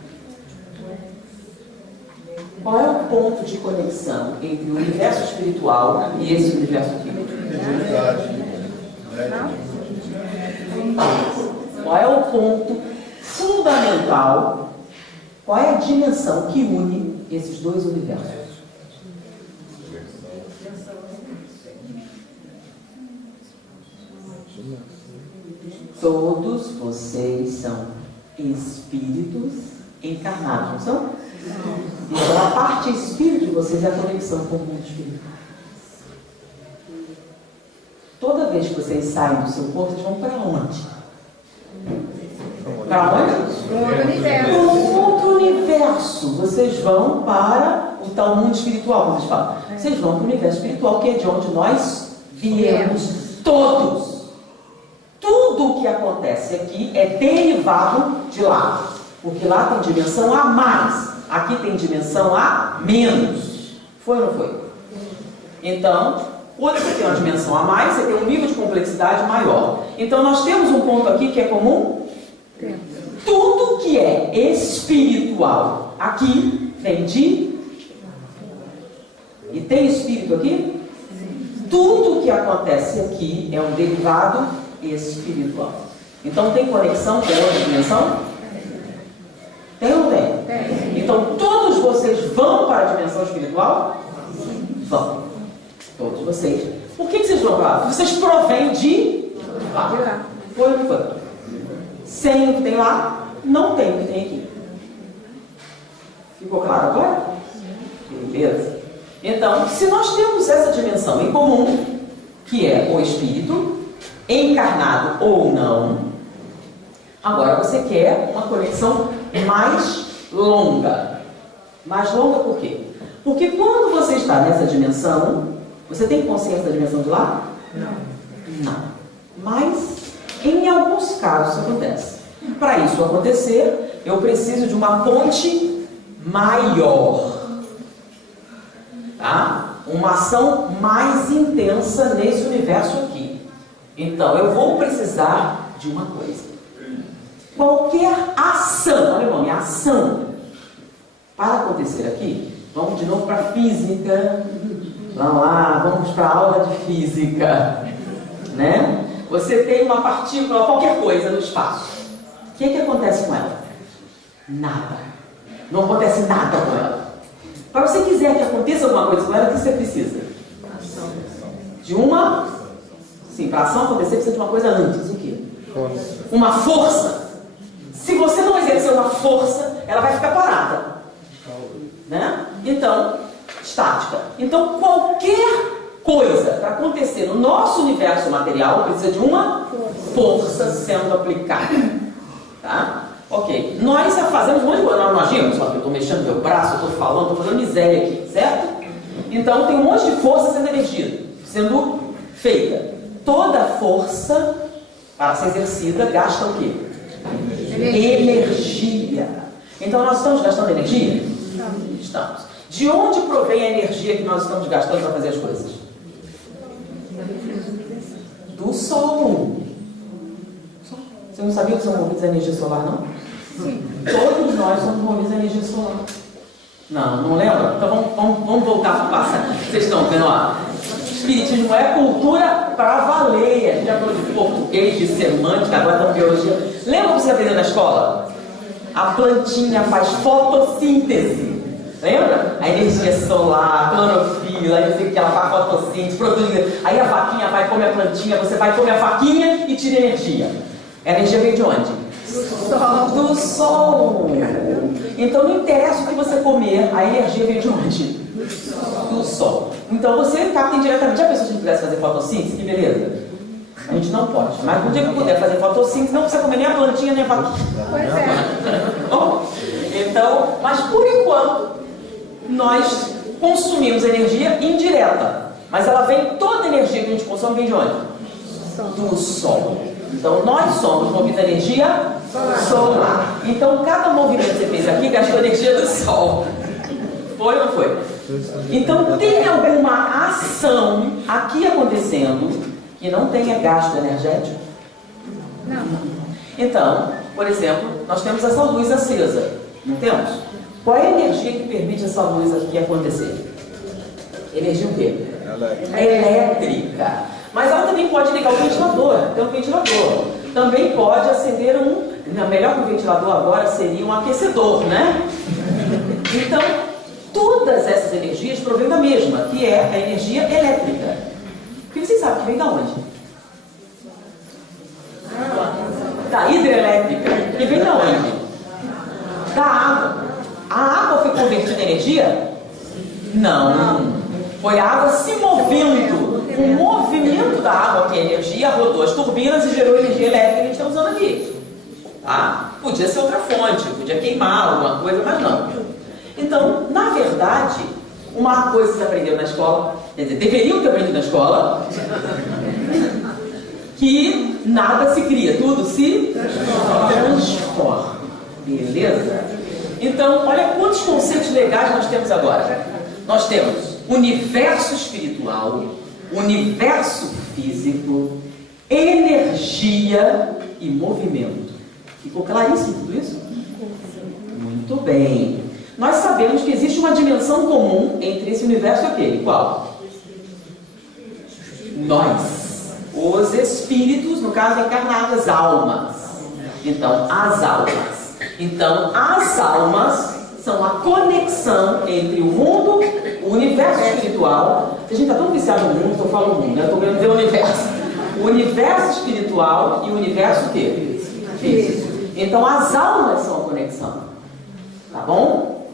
Qual é o ponto de conexão entre o universo espiritual e esse universo aqui? Qual é o ponto fundamental? Qual é a dimensão que une esses dois universos? Todos vocês são espíritos encarnados, não são? Então a parte espírito de vocês é a conexão com o mundo espiritual. Toda vez que vocês saem do seu corpo, vocês vão para onde? Para onde? Para um outro universo. Para um outro universo. Vocês vão para o tal mundo espiritual, como eles falam. Vocês vão para o universo espiritual, que é de onde nós viemos todos. Tudo o que acontece aqui é derivado de lá. Porque lá tem dimensão a mais. Aqui tem dimensão a menos. Foi ou não foi? Então, quando você tem uma dimensão a mais, você tem um nível de complexidade maior. Então, nós temos um ponto aqui que é comum. Tudo que é espiritual aqui vem de... E tem espírito aqui? Tudo que acontece aqui é um derivado espiritual. Então, tem conexão com outra dimensão? Tem ou não tem? Tem. Então, todos vocês vão para a dimensão espiritual? Vão. Todos vocês. Por que vocês vão para lá? Porque vocês provêm de lá. Foi ou não foi? Sem o que tem lá, não tem o que tem aqui. Ficou claro agora? Beleza. Então, se nós temos essa dimensão em comum, que é o espírito, encarnado ou não, agora você quer uma conexão mais longa. Mais longa por quê? Porque quando você está nessa dimensão, você tem consciência da dimensão de lá? Não. Mas, em alguns casos, isso acontece. Para isso acontecer, eu preciso de uma ponte maior. Tá? Uma ação mais intensa nesse universo aqui. Então, eu vou precisar de uma coisa. Qualquer ação, olha o nome, ação. Para acontecer aqui, vamos de novo para a física. Vamos lá, vamos para a aula de física. Né? você tem uma partícula, qualquer coisa no espaço. O que acontece com ela? Nada. Não acontece nada com ela. Para você quiser que aconteça alguma coisa com ela, o que você precisa? De uma... Sim, para a ação acontecer, precisa de uma coisa antes. O quê? Força. Uma força. Se você não exercer uma força, ela vai ficar parada. Né? Então, estática. Então, qualquer coisa para acontecer no nosso universo material precisa de uma força sendo aplicada. Tá? Ok. Nós fazemos um monte de coisa. Nós agimos, só que eu estou mexendo meu braço, eu estou falando, estou fazendo miséria aqui, certo? Então, tem um monte de força sendo emergida, sendo feita. Toda força para ser exercida gasta o quê? Energia. Então, nós estamos gastando energia? Estamos. De onde provém a energia que nós estamos gastando para fazer as coisas? Do Sol. Você não sabia que são movidos a energia solar, não? Sim. Todos nós somos movidos a energia solar. Não lembra? Então vamos voltar para o passado. Vocês estão vendo lá? Espiritismo é cultura para valer. A gente já falou de português, de semântica, agora estamos biologia. Lembra que você aprendeu na escola? A plantinha faz fotossíntese. Lembra? A energia solar, clorofila, aí você que ela faz fotossíntese, produz. Aí a vaquinha vai comer a plantinha, você vai comer a vaquinha e tira energia. A energia vem de onde? Do Sol. Então não interessa o que você comer, a energia vem de onde? Do Sol. Então você capta indiretamente. Já pensou se a gente pudesse fazer fotossíntese? Que beleza. A gente não pode. Mas no dia que puder fazer fotossíntese, não precisa comer nem a plantinha nem a vaquinha. Pois é. Bom, então, mas por enquanto, nós consumimos energia indireta. Mas ela vem, toda a energia que a gente consome vem de onde? Do Sol. Então nós somos movidos a energia solar. Então cada movimento que você fez aqui gastou energia do Sol. Foi ou não foi? Então tem alguma ação aqui acontecendo que não tenha gasto energético? Não. Então, por exemplo, nós temos essa luz acesa. Não temos? Qual é a energia que permite essa luz aqui acontecer? Energia o quê? Elétrica. Mas ela também pode ligar o ventilador. Tem um ventilador. Também pode acender melhor que o ventilador agora seria um aquecedor, né? Então, todas essas energias provêm da mesma, que é a energia elétrica. Porque vocês sabem que vem da onde? Da hidrelétrica. Que vem da onde? Da água. A água foi convertida em energia? Não. Foi a água se movendo. O movimento da água, que é energia, rodou as turbinas e gerou energia elétrica que a gente está usando aqui. Tá? Podia ser outra fonte, podia queimar alguma coisa, mas não. Então, na verdade, uma coisa que você aprendeu na escola, quer dizer, deveriam ter aprendido na escola, que nada se cria, tudo se transforma. Beleza? Então, olha quantos conceitos legais nós temos agora. Nós temos universo espiritual, universo físico, energia e movimento. Ficou claríssimo tudo isso? Muito bem. Nós sabemos que existe uma dimensão comum entre esse universo e aquele. Qual? Nós. Os espíritos, no caso encarnados, almas. Então, as almas. Então, as almas são a conexão entre o mundo, o universo espiritual. A gente está tão viciado no mundo que eu falo mundo, né? Eu estou querendo dizer o universo. O universo espiritual e o universo o quê? Físico. Então as almas são a conexão. Tá bom?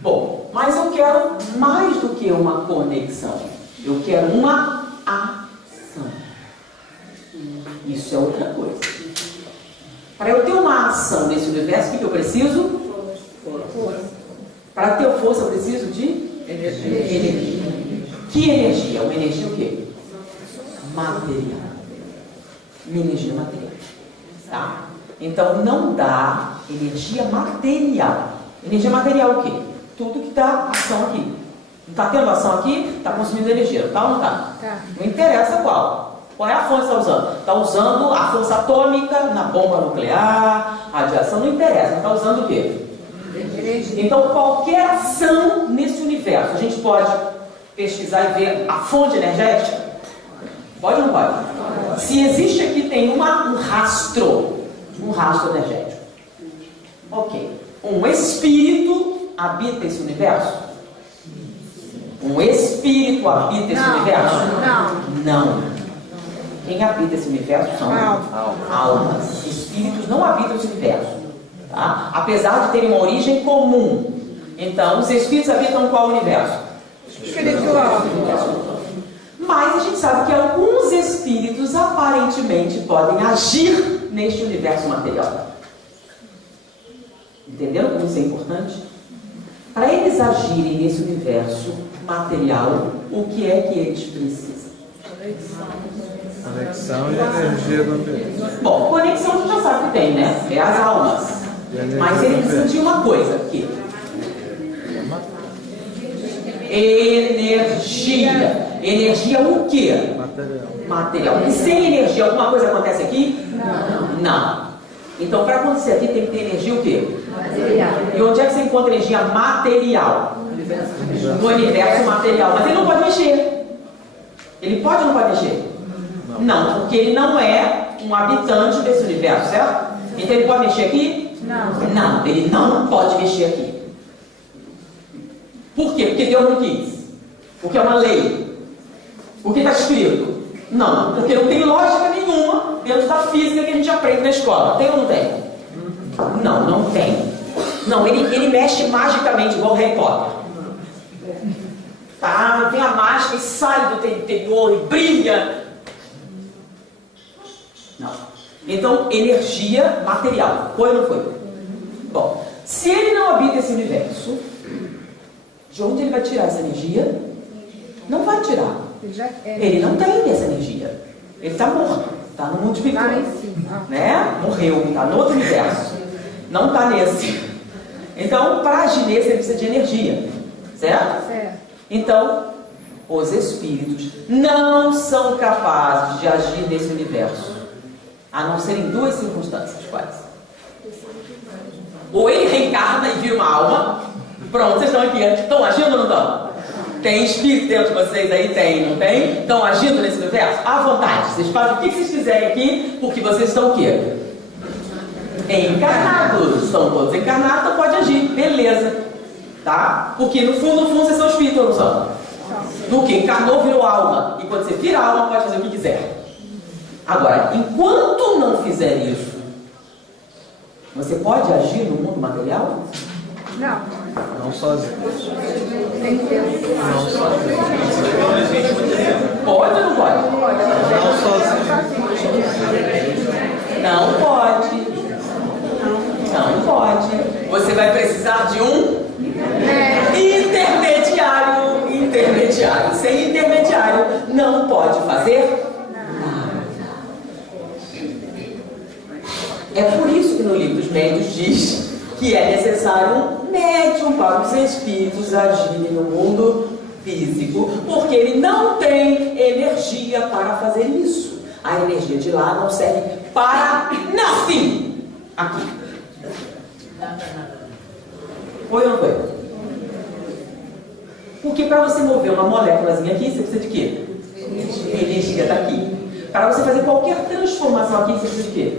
Bom, mas eu quero mais do que uma conexão. Eu quero uma ação. Isso é outra coisa. Para eu ter uma ação nesse universo, o que eu preciso? Força. Para ter força, eu preciso de energia. Que energia? Uma energia o quê? Material. Uma energia material. Tá? Então não dá energia material. Energia material o quê? Tudo que dá ação aqui. Não está tendo ação aqui, está consumindo energia. Tá ou não está? Tá. Não interessa qual. Qual é a fonte que está usando? Está usando a força atômica na bomba nuclear, radiação, não interessa. Está usando o quê? Então qualquer ação nesse universo, a gente pode pesquisar e ver a fonte energética? Pode ou não pode? Se existe aqui, tem um rastro energético. Ok. Um espírito habita esse universo? Um espírito habita esse universo? Não. Quem habita esse universo são almas. Espíritos não habitam esse universo. Tá? Apesar de terem uma origem comum. Então, os espíritos habitam qual universo? Espiritual. Mas a gente sabe que alguns espíritos aparentemente podem agir neste universo material. Entenderam como isso é importante? Para eles agirem nesse universo material, o que é que eles precisam? Conexão e energia do ambiente. Bom, conexão a gente já sabe que tem, né? É as almas. Mas ele precisa de uma coisa aqui. Energia. Energia o quê? Material. E sem energia, alguma coisa acontece aqui? Não. Então, para acontecer aqui, tem que ter energia o quê? Material. E onde é que você encontra energia material? No universo material. Mas ele não pode mexer. Ele pode ou não pode mexer? Não, porque ele não é um habitante desse universo, certo? Então ele pode mexer aqui? Não, ele não pode mexer aqui. Por quê? Porque Deus não quis. Porque é uma lei. Porque está escrito. Não, porque não tem lógica nenhuma dentro da física que a gente aprende na escola. Tem ou não tem? Não, não tem. Não, ele mexe magicamente, igual Harry Potter. Tá, tem a mágica e sai do interior e brilha. Não. Então, energia material. Foi ou não foi? Bom, se ele não habita esse universo, de onde ele vai tirar essa energia? Não vai tirar. Ele não tem essa energia. Ele está morto. Está no mundo espiritual. Né? Morreu. Está no outro universo. Não está nesse. Então, para agir nesse, ele precisa de energia. Certo? Então, os espíritos não são capazes de agir nesse universo. A não ser em duas circunstâncias. Quais? Ou ele reencarna e vira uma alma. Pronto, vocês estão aqui. Estão agindo ou não estão? Tem espírito dentro de vocês aí? Tem, não tem? Estão agindo nesse universo? À vontade. Vocês fazem o que vocês quiserem aqui, porque vocês estão o quê? Encarnados. Estão todos encarnados, então pode agir. Beleza. Tá? Porque no fundo, vocês são espíritos, ou não são? No que? Encarnou, virou alma. E quando você vira alma, pode fazer o que quiser. Agora, enquanto não fizer isso, você pode agir no mundo material? Não sozinho. Não sozinho. Pode ou não pode? Não sozinho. Não pode. Não pode. Você vai precisar de um intermediário. Intermediário. Sem intermediário, não pode fazer nada. É por isso que no livro dos médiuns diz que é necessário um médium para os espíritos agirem no mundo físico, porque ele não tem energia para fazer isso. A energia de lá não serve para nada aqui. Foi ou não foi? Porque para você mover uma moléculazinha aqui, você precisa de quê? Energia daqui. Para você fazer qualquer transformação aqui, você precisa de quê?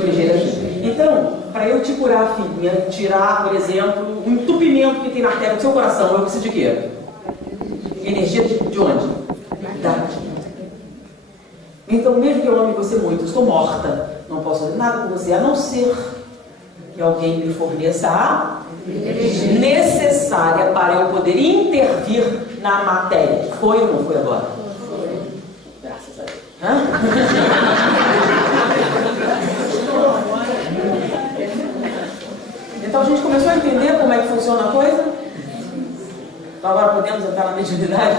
Energia daqui. Então, para eu te curar a filhinha, tirar, por exemplo, um entupimento que tem na artéria do seu coração, eu preciso de quê? Energia de onde? Daqui. Então, mesmo que eu ame você muito, eu estou morta, não posso fazer nada com você, a não ser que alguém me forneça a energia necessária para eu poder intervir na matéria. Foi ou não foi agora? Foi. Graças a Deus. Então a gente começou a entender como é que funciona a coisa. Então agora podemos entrar na mediunidade.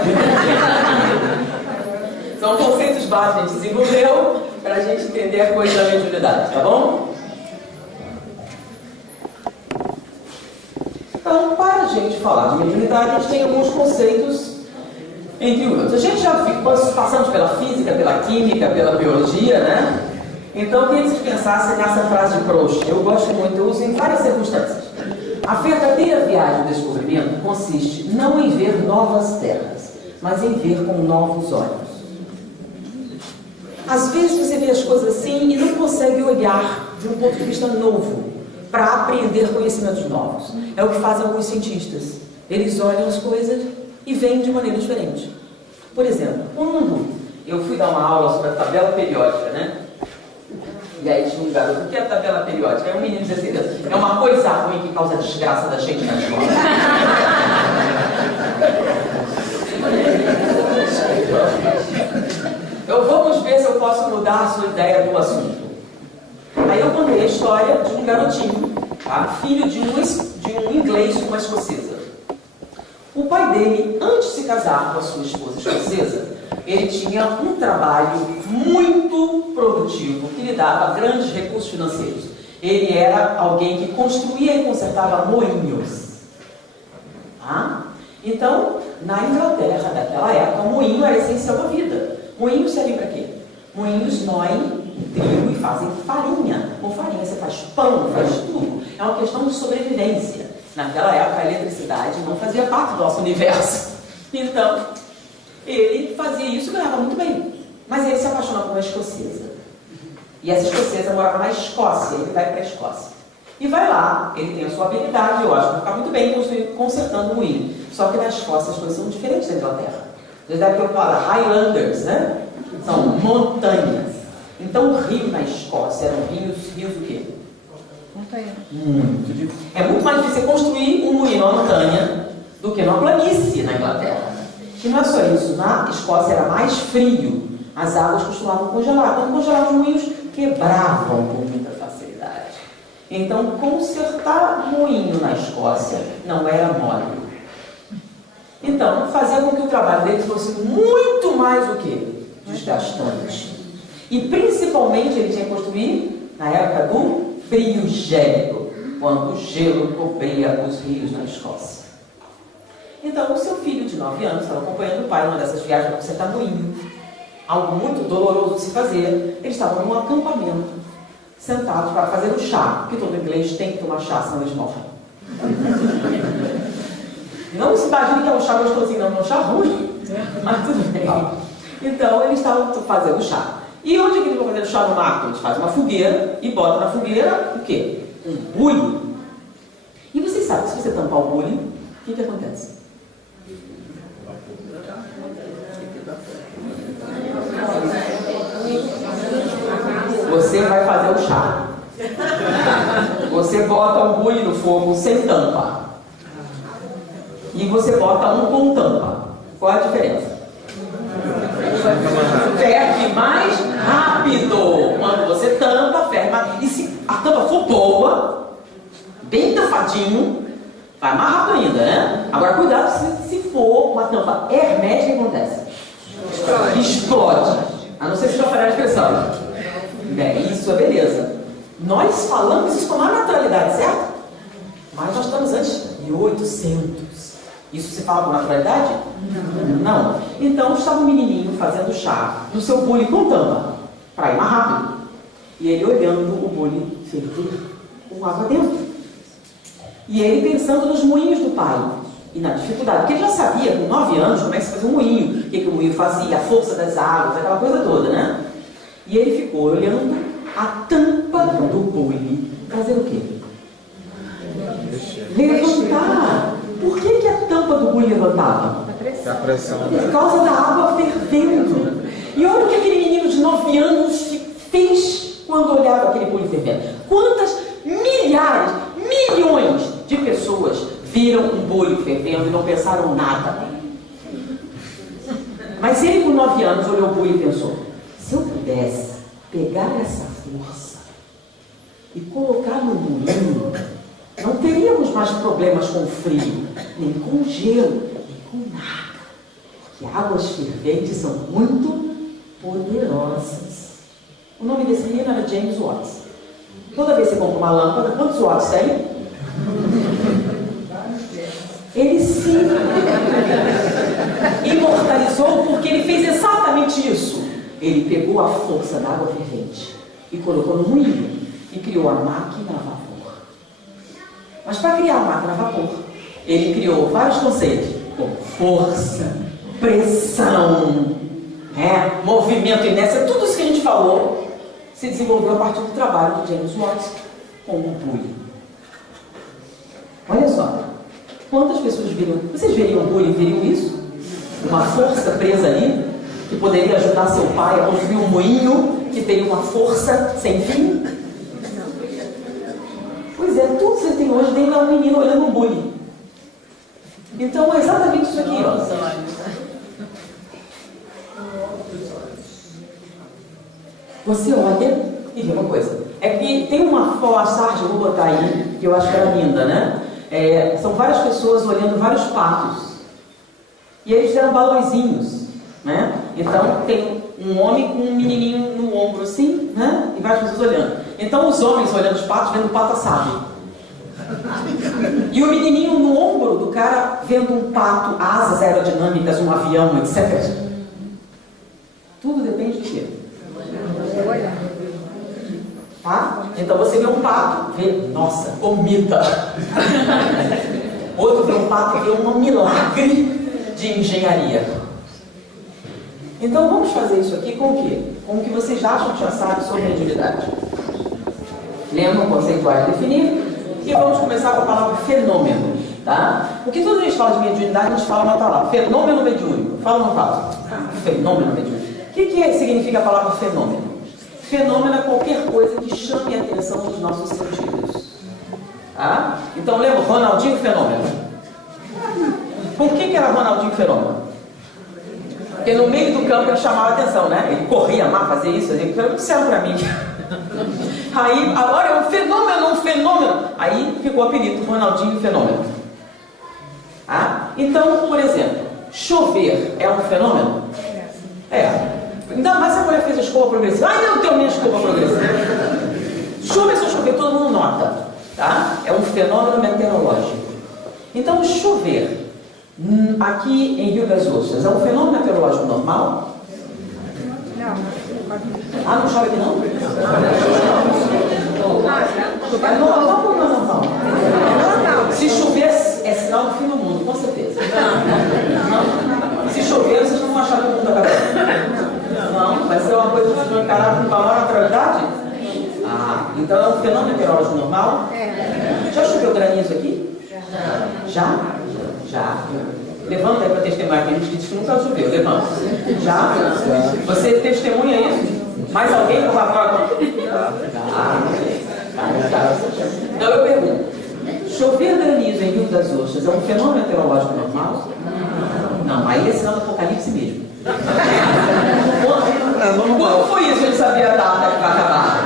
São conceitos básicos que a gente desenvolveu para a gente entender a coisa da mediunidade, tá bom? Então, para a gente falar de mediunidade, a gente tem alguns conceitos, entre outros. A gente já passamos pela física, pela química, pela biologia, né? Então, eu queria que vocês pensassem nessa frase de Proust. Eu gosto muito, eu uso em várias circunstâncias. A verdadeira viagem do descobrimento consiste não em ver novas terras, mas em ver com novos olhos. Às vezes você vê as coisas assim e não consegue olhar de um ponto de vista novo para apreender conhecimentos novos. É o que fazem alguns cientistas. Eles olham as coisas e veem de maneira diferente. Por exemplo, quando eu fui dar uma aula sobre a tabela periódica, né? E aí tinha um garoto, o que é a tabela periódica? Aí um menino dizia assim, é uma coisa ruim que causa desgraça da gente na escola. Então vamos ver se eu posso mudar a sua ideia do assunto. Aí eu contei a história de um garotinho, tá? Filho de um inglês com uma escocesa. O pai dele, antes de se casar com a sua esposa escocesa, ele tinha um trabalho muito produtivo, que lhe dava grandes recursos financeiros. Ele era alguém que construía e consertava moinhos. Tá? Então, na Inglaterra daquela época, o moinho era essencial da vida. Moinhos servem para quê? Moinhos moem trigo e fazem farinha. Com farinha você faz pão, faz tudo. É uma questão de sobrevivência. Naquela época, a eletricidade não fazia parte do nosso universo. Então, ele fazia isso e ganhava muito bem. Mas ele se apaixona por uma escocesa. E essa escocesa morava na Escócia. Ele vai para a Escócia. E vai lá, ele tem a sua habilidade, eu acho que vai ficar muito bem consertando o moinho. Só que na Escócia as coisas são diferentes da Inglaterra. Vocês devem ouvir falar Highlanders, né? São montanhas. Então o rio na Escócia eram rios o quê? Montanha. Muito difícil. É muito mais difícil construir um moinho na montanha do que numa planície na Inglaterra. E não é só isso, na Escócia era mais frio, as águas costumavam congelar. Quando congelavam, os moinhos quebravam com muita facilidade. Então, consertar moinho na Escócia não era mole. Então, fazia com que o trabalho dele fosse muito mais o quê? Desgastante. E principalmente ele tinha que construir na época do frio gélido, quando o gelo cobria os rios na Escócia. Então, o seu filho de 9 anos estava acompanhando o pai numa dessas viagens para consertar moinho. Algo muito doloroso de se fazer. Eles estavam num acampamento, sentados para fazer o chá, porque todo inglês tem que tomar chá, senão eles morrem. Não se imagine que é um chá gostosinho, não, é um chá ruim, mas tudo bem. Então, eles estavam fazendo o chá. E onde é que eles vão fazer o chá no mato? Eles fazem uma fogueira e botam na fogueira o quê? Um bule. E vocês sabem, se você tampar o bule, o que acontece? Você vai fazer o chá. Você bota um bule no fogo sem tampa. E você bota um com tampa. Qual a diferença? Ferve mais rápido. Quando você tampa, ferve mais. E se a tampa for boa, bem tampadinho, vai mais rápido ainda, né? Agora, cuidado se for uma tampa hermética, o que acontece? Explode. A não ser se for a expressão. Isso é beleza. Nós falamos isso com uma naturalidade, certo? Mas nós estamos antes de 800. Isso se fala com naturalidade? Não. Então estava um menininho fazendo chá no seu bule com tampa, para ir mais rápido. E ele olhando o bule ferver com água dentro. E ele pensando nos moinhos do pai e na dificuldade. Porque ele já sabia, com 9 anos, como é que se fazia um moinho, o que o moinho fazia, a força das águas, aquela coisa toda, né? E ele ficou olhando a tampa do bule fazer o quê? Levantar. Por que a tampa do bule levantava? A pressão. Por causa da água fervendo. E olha o que aquele menino de 9 anos fez quando olhava aquele bule fervendo. Quantas milhares, milhões de pessoas viram um bule fervendo e não pensaram nada? Mas ele com 9 anos olhou o bule e pensou: se eu pudesse pegar essa força e colocar no moinho, não teríamos mais problemas com frio, nem com gelo, nem com nada. Porque águas ferventes são muito poderosas. O nome desse menino era James Watts. Toda vez que você compra uma lâmpada, quantos watts tem? Ele se imortalizou porque ele fez exatamente isso. Ele pegou a força da água fervente e colocou no moinho e criou a máquina a vapor. Mas para criar a máquina a vapor, ele criou vários conceitos, como força, pressão, movimento, inércia, tudo isso que a gente falou se desenvolveu a partir do trabalho de James Watts com o bullying. Olha só, quantas pessoas viriam? Vocês veriam o bullying, veriam isso? Uma força presa ali, que poderia ajudar seu pai a construir um moinho, que teria uma força sem fim? Pois é, tudo que você tem hoje vem um menino olhando um bullying. Então é exatamente isso aqui, ó. Você olha e vê uma coisa. É que tem uma passagem, eu vou botar aí, que eu acho que era linda, né? São várias pessoas olhando vários patos. E eles fizeram balõezinhos, né? Então tem um homem com um menininho no ombro assim, né? E várias pessoas olhando. Então os homens olhando os patos, vendo o pato assado. E o menininho no ombro do cara vendo um pato, asas aerodinâmicas, um avião, etc. Tudo depende de quê? Tá? Então você vê um pato, vê, nossa, comida. Outro vê um pato, vê um milagre de engenharia. Então vamos fazer isso aqui com o quê? Com o que vocês acham que já sabem sobre mediunidade. Lembram conceituais definidos? E vamos começar com a palavra fenômeno, tá? Porque toda vez que a gente fala de mediunidade, a gente fala uma palavra, fenômeno mediúnico. Fala ou não fala? Fenômeno mediúnico. O que significa a palavra fenômeno? Fenômeno é qualquer coisa que chame a atenção dos nossos sentidos. Tá? Então lembra, Ronaldinho Fenômeno. Por que era Ronaldinho Fenômeno? Porque no meio do campo ele chamava a atenção, né? Ele corria, amava fazer isso, fazia aquilo, disseram pra mim. Aí, agora é um fenômeno. Aí ficou o apelido, Ronaldinho Fenômeno. Ah? Então, por exemplo, chover é um fenômeno? Ainda mais se a mulher fez a escova progressiva. Ai, não tenho minha escova progressiva. Chuva, se chover, todo mundo nota. Tá? É um fenômeno meteorológico. Então, chover aqui em Rio das Ostras é um fenômeno meteorológico normal? Não. Ah, não chove aqui não? É normal ou não é normal? Se chover é sinal do fim do mundo, com certeza. Não. Se chover, vocês não vão achar que o mundo está acabando. Não, vai ser uma coisa que vocês vão encarar com maior naturalidade? Então é um fenômeno meteorológico normal? Já choveu granizo aqui? Já? Já. Levanta aí para testemunhar, tem gente que diz que nunca choveu. Levanta. Já? Você testemunha isso? Mais alguém para falar? Então eu pergunto: chover granizo em Rio das Ostras é um fenômeno meteorológico normal? Não, aí é sinal do Apocalipse mesmo. Quando foi isso? Ele sabia a data que vai acabar.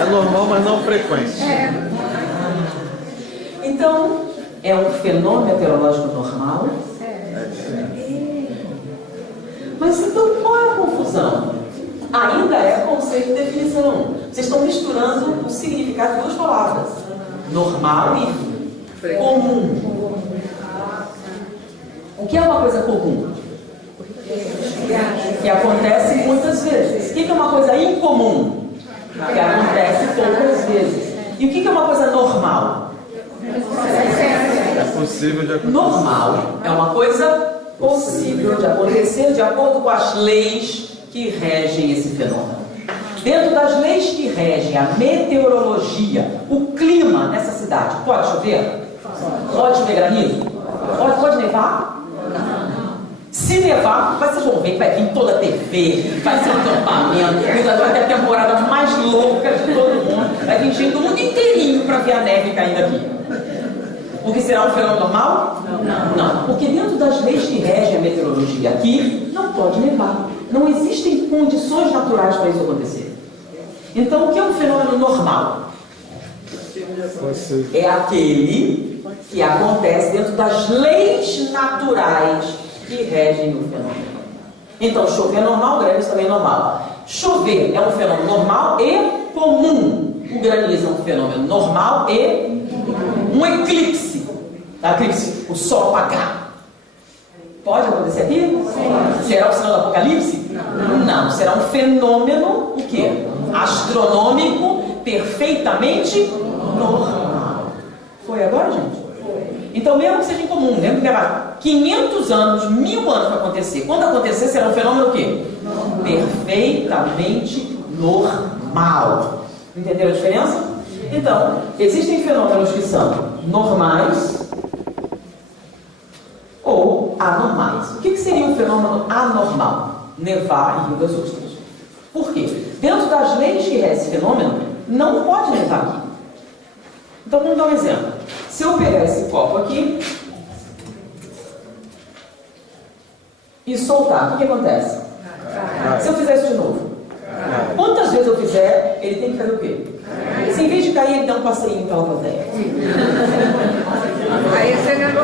É normal, mas não frequente. Então, é um fenômeno meteorológico normal? Mas então qual é a confusão? Ainda é conceito de definição. Vocês estão misturando o significado de duas palavras: normal e comum. O que é uma coisa comum? Que acontece muitas vezes. O que é uma coisa incomum? Que acontece poucas vezes. E o que é uma coisa normal? É possível de acontecer. Normal é uma coisa possível de acontecer de acordo com as leis que regem esse fenômeno. Dentro das leis que regem a meteorologia, o clima nessa cidade, pode chover? Pode chover granizo? Pode nevar? Se nevar, vocês vão ver que vai vir toda a TV, vai ser um acampamento, vai ter a temporada mais louca de todo mundo, vai vir gente do mundo inteirinho para ver a neve caindo aqui. Porque será um fenômeno normal? Não, porque dentro das leis que regem a meteorologia aqui, não pode nevar. Não existem condições naturais para isso acontecer. Então, o que é um fenômeno normal? É aquele que acontece dentro das leis naturais que regem o fenômeno. Então, chover é normal, granizo também é normal. Chover é um fenômeno normal e comum. O granizo é um fenômeno normal e um eclipse. Eclipse, o sol apagar. Pode acontecer aqui? Sim. Será o sinal do Apocalipse? Não. Será um fenômeno, o quê? Astronômico, perfeitamente normal. Foi agora, gente? Então, mesmo que seja incomum, mesmo que 500 anos, 1000 anos para acontecer. Quando acontecer, será um fenômeno o quê? Perfeitamente normal. Entenderam a diferença? Então, existem fenômenos que são normais ou anormais. O que seria um fenômeno anormal? Nevar em Rio das Ostras. Por quê? Dentro das leis que regem esse fenômeno, não pode nevar aqui. Então, vamos dar um exemplo. Se eu pegar esse copo aqui e soltar, o que acontece? Se eu fizer isso de novo, quantas vezes eu fizer, ele tem que fazer o quê? Se em vez de cair, ele dá um passeinho pela plateia. Aí você negou.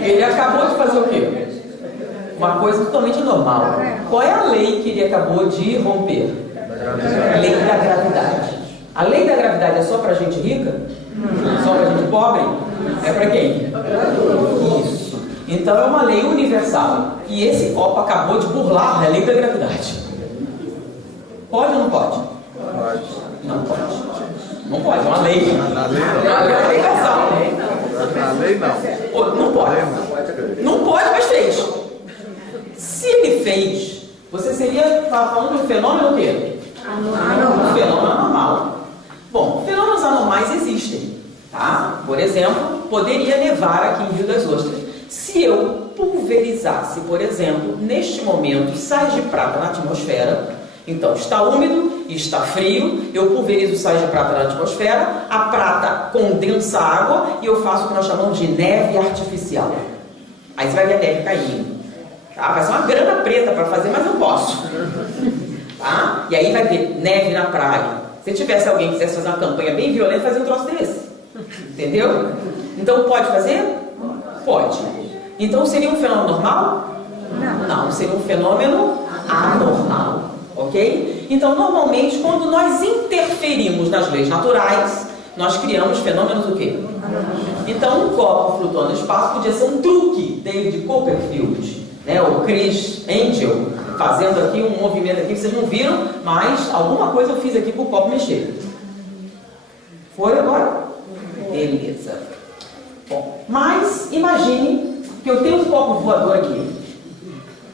Ele acabou de fazer o quê? Uma coisa totalmente normal. Qual é a lei que ele acabou de romper? Lei da gravidade. A lei da gravidade é só para gente rica? Só para gente pobre? É para quem? Isso. Então é uma lei universal. E esse copo acabou de burlar a lei da gravidade. Pode ou não pode? Pode. Não pode. Não pode, é uma lei. Na lei É uma lei universal. não. Na lei não. Pô, não pode. Não pode, mas fez. Se ele fez, você seria falando de um fenômeno o quê? Um fenômeno anormal. Bom, fenômenos anormais existem. Tá? Por exemplo, poderia nevar aqui em Rio das Ostras. Se eu pulverizasse, por exemplo, neste momento, sais de prata na atmosfera, então está úmido e está frio, eu pulverizo sais de prata na atmosfera, a prata condensa a água e eu faço o que nós chamamos de neve artificial. Aí você vai ver a neve caindo. Tá? Vai ser uma grana preta para fazer, mas eu posso. Tá? E aí vai ver neve na praia. Se tivesse alguém que quisesse fazer uma campanha bem violenta, fazer um troço desse. Entendeu? Então pode fazer? Pode. Então seria um fenômeno normal? Não, seria um fenômeno anormal. Ok? Então normalmente quando nós interferimos nas leis naturais, nós criamos fenômenos o quê? Então um copo flutuando no espaço podia ser um truque, David Copperfield, né? O Chris Angel, fazendo aqui um movimento aqui que vocês não viram, mas alguma coisa eu fiz aqui para o copo mexer. Foi agora? Beleza. Bom, mas imagine que eu tenho um copo voador aqui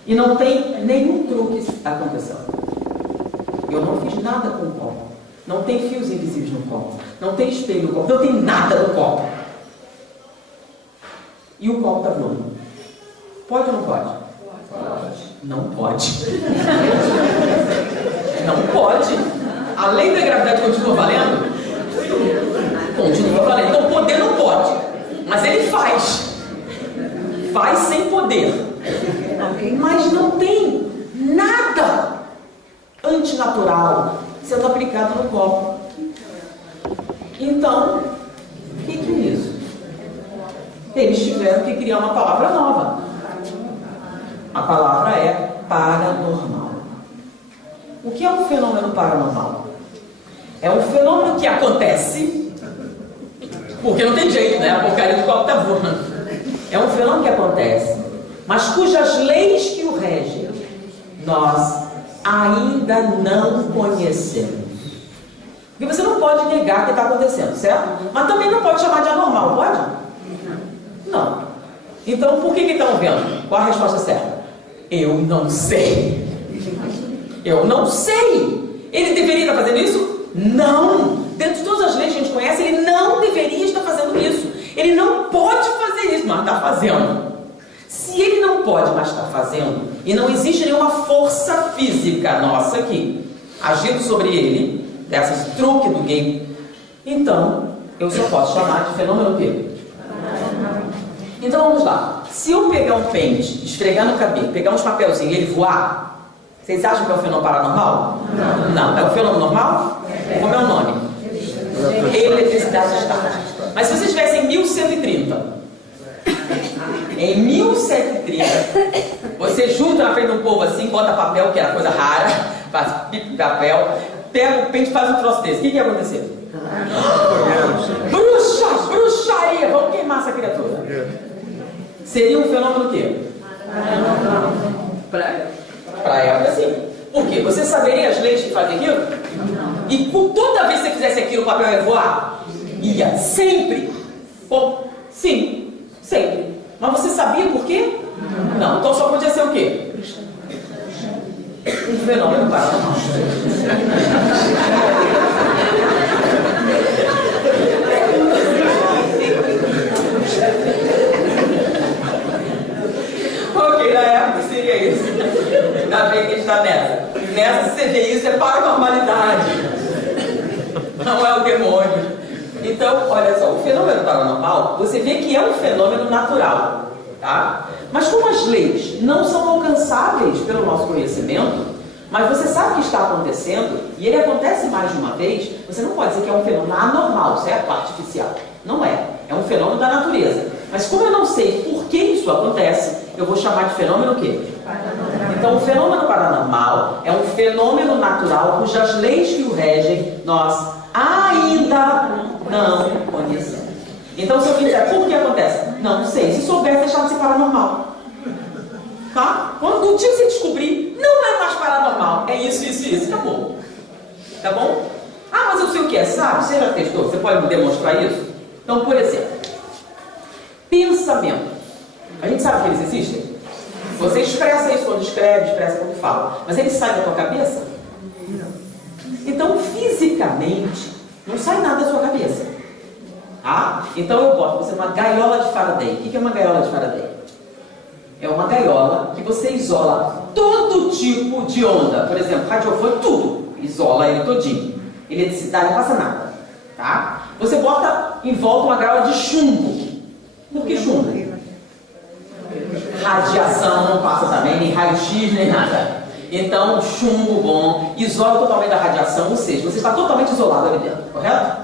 e não tem nenhum truque acontecendo. Eu não fiz nada com o copo. Não tem fios invisíveis no copo. Não tem espelho no copo. Não tem nada no copo. E o copo está voando. Pode ou não pode? Pode. Não pode. Não pode. A lei da gravidade continua valendo? Continua valendo. Então poder não pode. Mas ele faz. Faz sem poder. Mas não tem nada antinatural sendo aplicado no copo. Então, o que é isso? Eles tiveram que criar uma palavra nova. A palavra é paranormal. O que é um fenômeno paranormal? É um fenômeno que acontece, porque não tem jeito, né? A porcaria do copo está voando. É um fenômeno que acontece, mas cujas leis que o regem, nós ainda não conhecemos. Porque você não pode negar que está acontecendo, certo? Mas também não pode chamar de anormal, pode? Não. Então, por que estão vendo? Qual a resposta certa? Eu não sei. Eu não sei. Ele deveria estar fazendo isso? Não. Dentro de todas as leis que a gente conhece, ele não deveria estar fazendo isso. Ele não pode fazer isso, mas está fazendo. Se ele não pode, mas está fazendo, e não existe nenhuma força física nossa aqui agindo sobre ele, dessas truques do game, então eu só posso chamar de fenômeno o quê? Então vamos lá. Se eu pegar um pente, esfregar no cabelo, pegar uns papelzinhos e ele voar, vocês acham que é um fenômeno paranormal? Não. É um fenômeno normal? Como é o nome? Eletricidade estática. Mas se vocês estivessem em 1130, em 1130, você junta na frente de um povo assim, bota papel, que era coisa rara, faz pico de papel, pega o pente e faz um troço desse. O que ia acontecer? Bruxaria! Vamos queimar essa criatura. Seria um fenômeno o quê? Pra época, sim. Por quê? Você saberia as leis que fazem aquilo? E toda vez que você fizesse aquilo, o papel ia voar? Ia, sempre. Bom, sim, sempre. Mas você sabia por quê? Não. Então só podia ser o quê? Um fenômeno paranormal. Ok, na época seria isso. Ainda bem que a gente está nessa. Nessa, você vê isso, é paranormalidade. Não é o demônio. Então, olha só, o fenômeno paranormal, você vê que é um fenômeno natural, tá? Mas como as leis não são alcançáveis pelo nosso conhecimento, mas você sabe que está acontecendo, e ele acontece mais de uma vez, você não pode dizer que é um fenômeno anormal, certo? Artificial. Não é. É um fenômeno da natureza. Mas como eu não sei por que isso acontece, eu vou chamar de fenômeno o quê? Então, o fenômeno paranormal é um fenômeno natural cujas leis que o regem, nós ainda não conhecemos. Então, se eu quiser, por que acontece? Não sei. Se soubesse, deixar de ser paranormal. Tá? Quando um dia você descobrir, não é mais paranormal. É isso, isso, isso. Acabou. Tá bom? Ah, mas eu sei o que é, sabe? Você já testou? Você pode me demonstrar isso? Então, por exemplo, pensamento. A gente sabe que eles existem? Você expressa isso quando escreve, expressa quando fala. Mas eles saem da tua cabeça? Não. Então, fisicamente, não sai nada da sua cabeça. Tá? Então, eu boto você numa gaiola de Faraday. O que é uma gaiola de Faraday? É uma gaiola que você isola todo tipo de onda. Por exemplo, radiofone, tudo. Isola ele todinho. Eletricidade, não passa nada. Tá? Você bota em volta uma gaiola de chumbo. Por que chumbo? Radiação não passa também, nem raio-x, nem nada. Então, chumbo bom, isola totalmente da radiação, ou seja, você está totalmente isolado ali dentro, correto?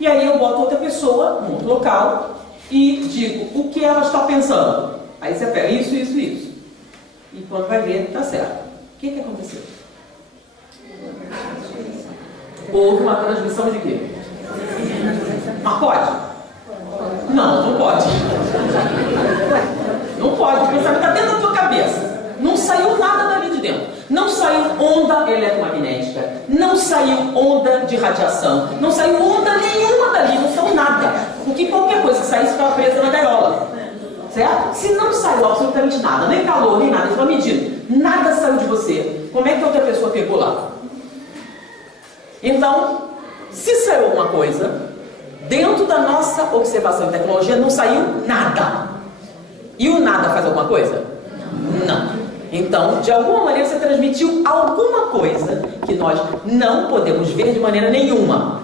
E aí eu boto outra pessoa, num outro local, e digo o que ela está pensando. Aí você pega isso, isso, isso. E quando vai ver, está certo. O que aconteceu? Houve uma transmissão de quê? Mas pode? Não, não pode. Não pode, o pensamento está dentro da tua cabeça. Não saiu nada dali de dentro. Não saiu onda eletromagnética, não saiu onda de radiação, não saiu onda nenhuma dali, não saiu nada. Porque qualquer coisa que saísse ficava presa na gaiola. Certo? Se não saiu absolutamente nada, nem calor, nem nada, foi medido, nada saiu de você, como é que outra pessoa pegou lá? Então, se saiu alguma coisa, dentro da nossa observação e tecnologia não saiu nada. E o nada faz alguma coisa? Não. Então, de alguma maneira você transmitiu alguma coisa que nós não podemos ver de maneira nenhuma.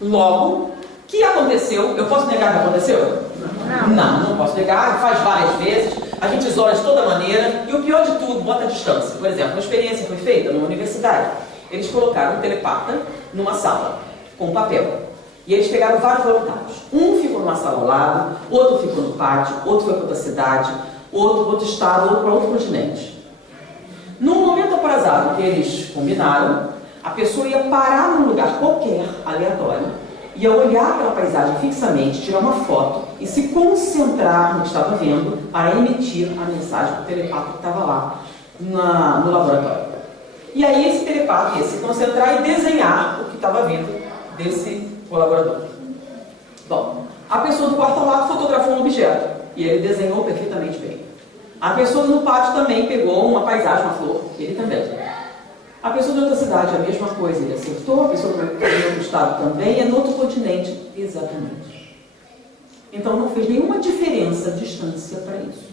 Logo, o que aconteceu? Eu posso negar que aconteceu? Não posso negar, faz várias vezes, a gente isola de toda maneira, e o pior de tudo, bota a distância. Por exemplo, uma experiência foi feita numa universidade. Eles colocaram um telepata numa sala, com papel. E eles pegaram vários voluntários. Um ficou numa sala ao lado, outro ficou no pátio, outro foi para outra cidade, outro para outro estado, outro para outro continente. Num momento aprazado que eles combinaram, a pessoa ia parar num lugar qualquer, aleatório, ia olhar aquela paisagem fixamente, tirar uma foto e se concentrar no que estava vendo para emitir a mensagem para o telepata que estava lá no laboratório. E aí esse telepata ia se concentrar e desenhar o que estava vendo desse colaborador. Bom, a pessoa do quarto ao lado fotografou um objeto e ele desenhou perfeitamente bem. A pessoa no pátio também pegou uma paisagem, uma flor, ele também. A pessoa de outra cidade, a mesma coisa, ele acertou, a pessoa de outro estado também, é no outro continente, exatamente. Então não fez nenhuma diferença a distância para isso.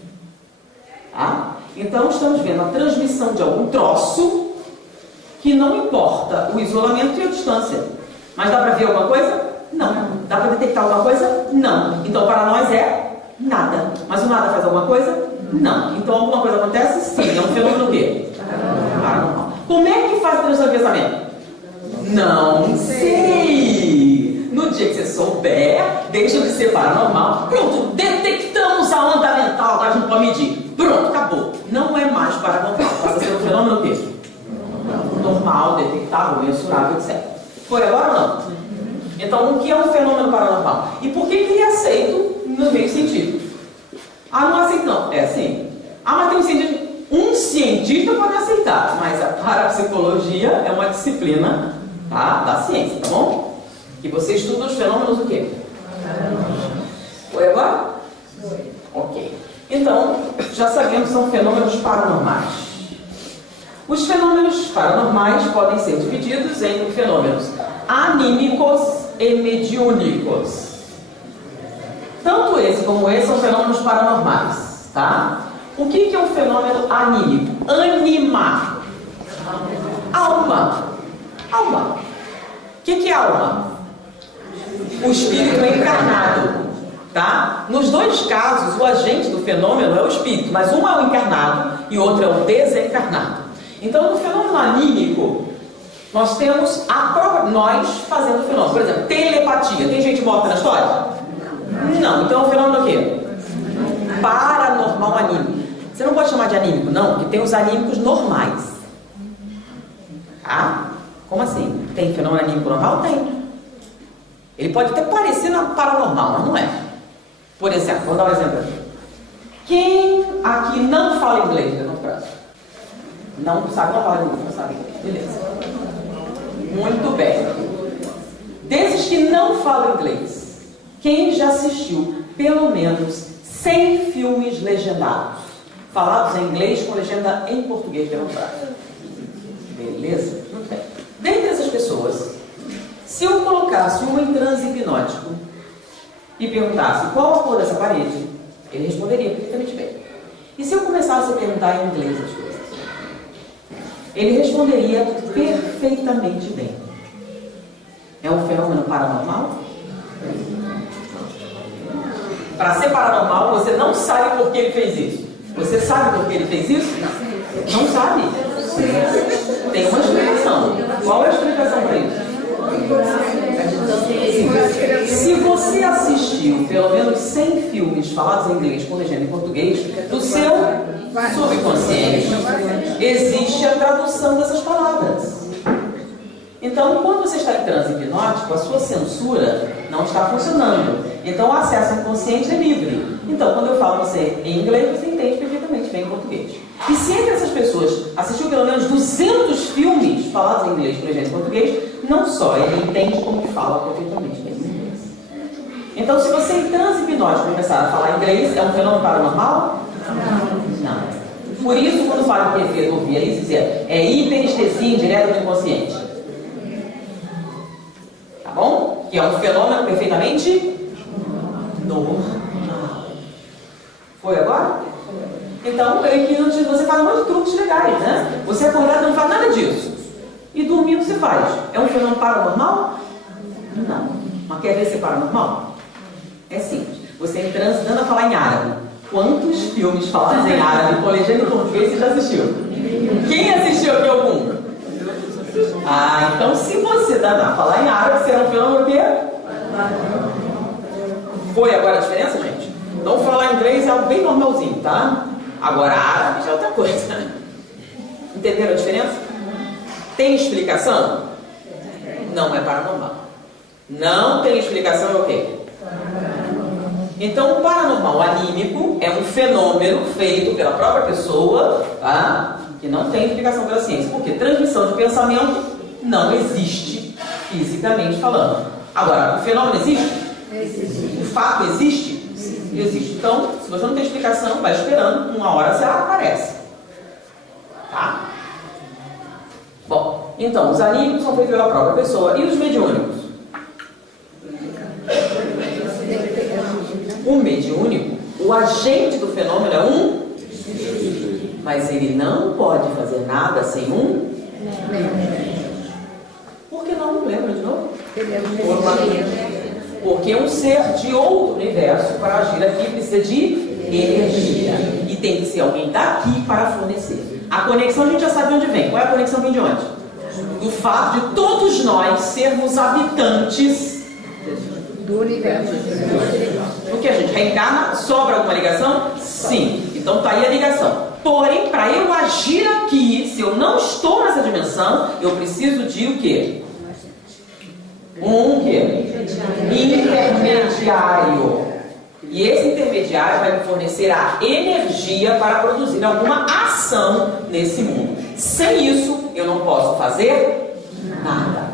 Tá? Então estamos vendo a transmissão de algum troço que não importa o isolamento e a distância. Mas dá para ver alguma coisa? Não. Dá para detectar alguma coisa? Não. Então para nós é nada. Mas o nada faz alguma coisa? Não. Então alguma coisa acontece? Sim. É um fenômeno o quê? Paranormal. Como é que faz o transvasamento? Não sei. No dia que você souber, deixa de ser paranormal. Pronto, detectamos a onda mental, agora a gente pode medir. Pronto, acabou. Não é mais paranormal. Passa a ser um fenômeno o quê? Normal, detectável, mensurável, etc. Foi agora ou não? Então, o que é um fenômeno paranormal? E por que ele é aceito no meio científico? Ah, não aceito não. É assim. Ah, mas tem um cientista. Um cientista pode aceitar, mas a parapsicologia é uma disciplina, tá, da ciência, tá bom? Que você estuda os fenômenos o quê? Foi agora? Foi. Ok. Então, já sabemos que são fenômenos paranormais. Os fenômenos paranormais podem ser divididos em fenômenos anímicos e mediúnicos. Tanto esse como esse são fenômenos paranormais, tá? O que é um fenômeno anímico? Animar. Alma. Alma. O que é alma? O espírito encarnado, tá? Nos dois casos, o agente do fenômeno é o espírito, mas um é o encarnado e o outro é o desencarnado. Então, no fenômeno anímico, nós temos a própria nós fazendo o fenômeno. Por exemplo, telepatia. Tem gente morta na história? Não. Então, é um fenômeno o quê? Paranormal anímico. Você não pode chamar de anímico, não, porque tem os anímicos normais. Tá? Como assim? Tem fenômeno anímico normal? Tem. Ele pode até parecer paranormal, mas não é. Por exemplo, vou dar um exemplo aqui. Quem aqui não fala inglês? Levanta o braço. Não sabe, não fala inglês, não sabe inglês. Beleza. Muito bem. Desses que não falam inglês, quem já assistiu pelo menos 100 filmes legendados, falados em inglês com legenda em português? Levanta o braço. Beleza? Muito bem. Dentre essas pessoas, se eu colocasse uma em transe hipnótico e perguntasse qual a cor dessa parede, ele responderia perfeitamente bem. E se eu começasse a perguntar em inglês as coisas, ele responderia perfeitamente bem. É um fenômeno paranormal? Para ser paranormal, você não sabe por que ele fez isso. Você sabe por que ele fez isso? Não sabe? Tem uma explicação. Qual é a explicação para isso? Se você assistiu pelo menos 100 filmes falados em inglês com legenda em português, do seu subconsciente existe a tradução dessas palavras. Então, quando você está em transe hipnótico, a sua censura não está funcionando. Então, o acesso inconsciente é livre. Então, quando eu falo você em inglês, você entende perfeitamente bem em português. E se entre essas pessoas assistiu pelo menos 200 filmes falados em inglês com legenda em português, não só ele entende como fala perfeitamente bem em inglês. Então, se você em transe hipnótico começar a falar inglês, é um fenômeno paranormal? Não. Por isso, quando fala em TV, ouvir aí, dizer, é hiperestesia indireta do inconsciente. Tá bom? Que é um fenômeno perfeitamente normal. Foi agora? Então, você faz um monte de truques legais, né? Você acordado não faz nada disso. E dormindo você faz. É um fenômeno paranormal? Não. Mas quer ver ser paranormal? É simples. Você em transe dando a falar em árabe. Quantos filmes falados em árabe com legenda em português você já assistiu? Quem assistiu aqui algum? Ah, então se você danar a falar em árabe, será um fenômeno o quê? Foi agora a diferença, gente? Então falar inglês é algo bem normalzinho, tá? Agora árabe já é outra coisa. Entenderam a diferença? Tem explicação? Não é paranormal. Não tem explicação, é o quê? Então o paranormal anímico é um fenômeno feito pela própria pessoa, tá? Que não tem explicação pela ciência. Porque transmissão de pensamento não existe fisicamente falando. Agora, o fenômeno existe? Existe. O fato existe? Existe. Então, se você não tem explicação, vai esperando, uma hora você aparece. Tá? Bom, então, os anímicos são feitos pela própria pessoa. E os mediúnicos? O mediúnico, o agente do fenômeno é um, mas ele não pode fazer nada sem um. Por que não? Lembra de novo? Porque um ser de outro universo para agir aqui precisa de energia. E tem que ser alguém daqui para fornecer. A conexão a gente já sabe de onde vem. Qual é a conexão? Vem de onde? Do fato de todos nós sermos habitantes do universo. O que a gente reencarna, sobra alguma ligação? Sim. Então tá aí a ligação. Porém, para eu agir aqui, se eu não estou nessa dimensão, eu preciso de o quê? Um quê? Intermediário. E esse intermediário vai me fornecer a energia para produzir alguma ação nesse mundo. Sem isso, eu não posso fazer nada.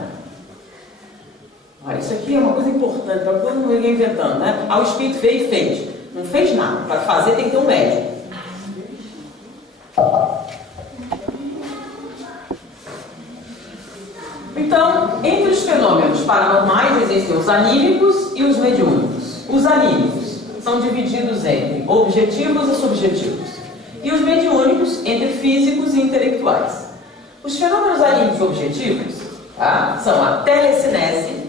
Olha, isso aqui é uma coisa importante, para todo mundo inventando, né? O espírito veio e fez. Não fez nada. Para fazer tem que ter um médium. Então, entre os fenômenos paranormais existem os anímicos e os mediúnicos. Os anímicos são divididos entre objetivos e subjetivos. E os mediúnicos entre físicos e intelectuais. Os fenômenos anímicos objetivos, tá, são a telecinese,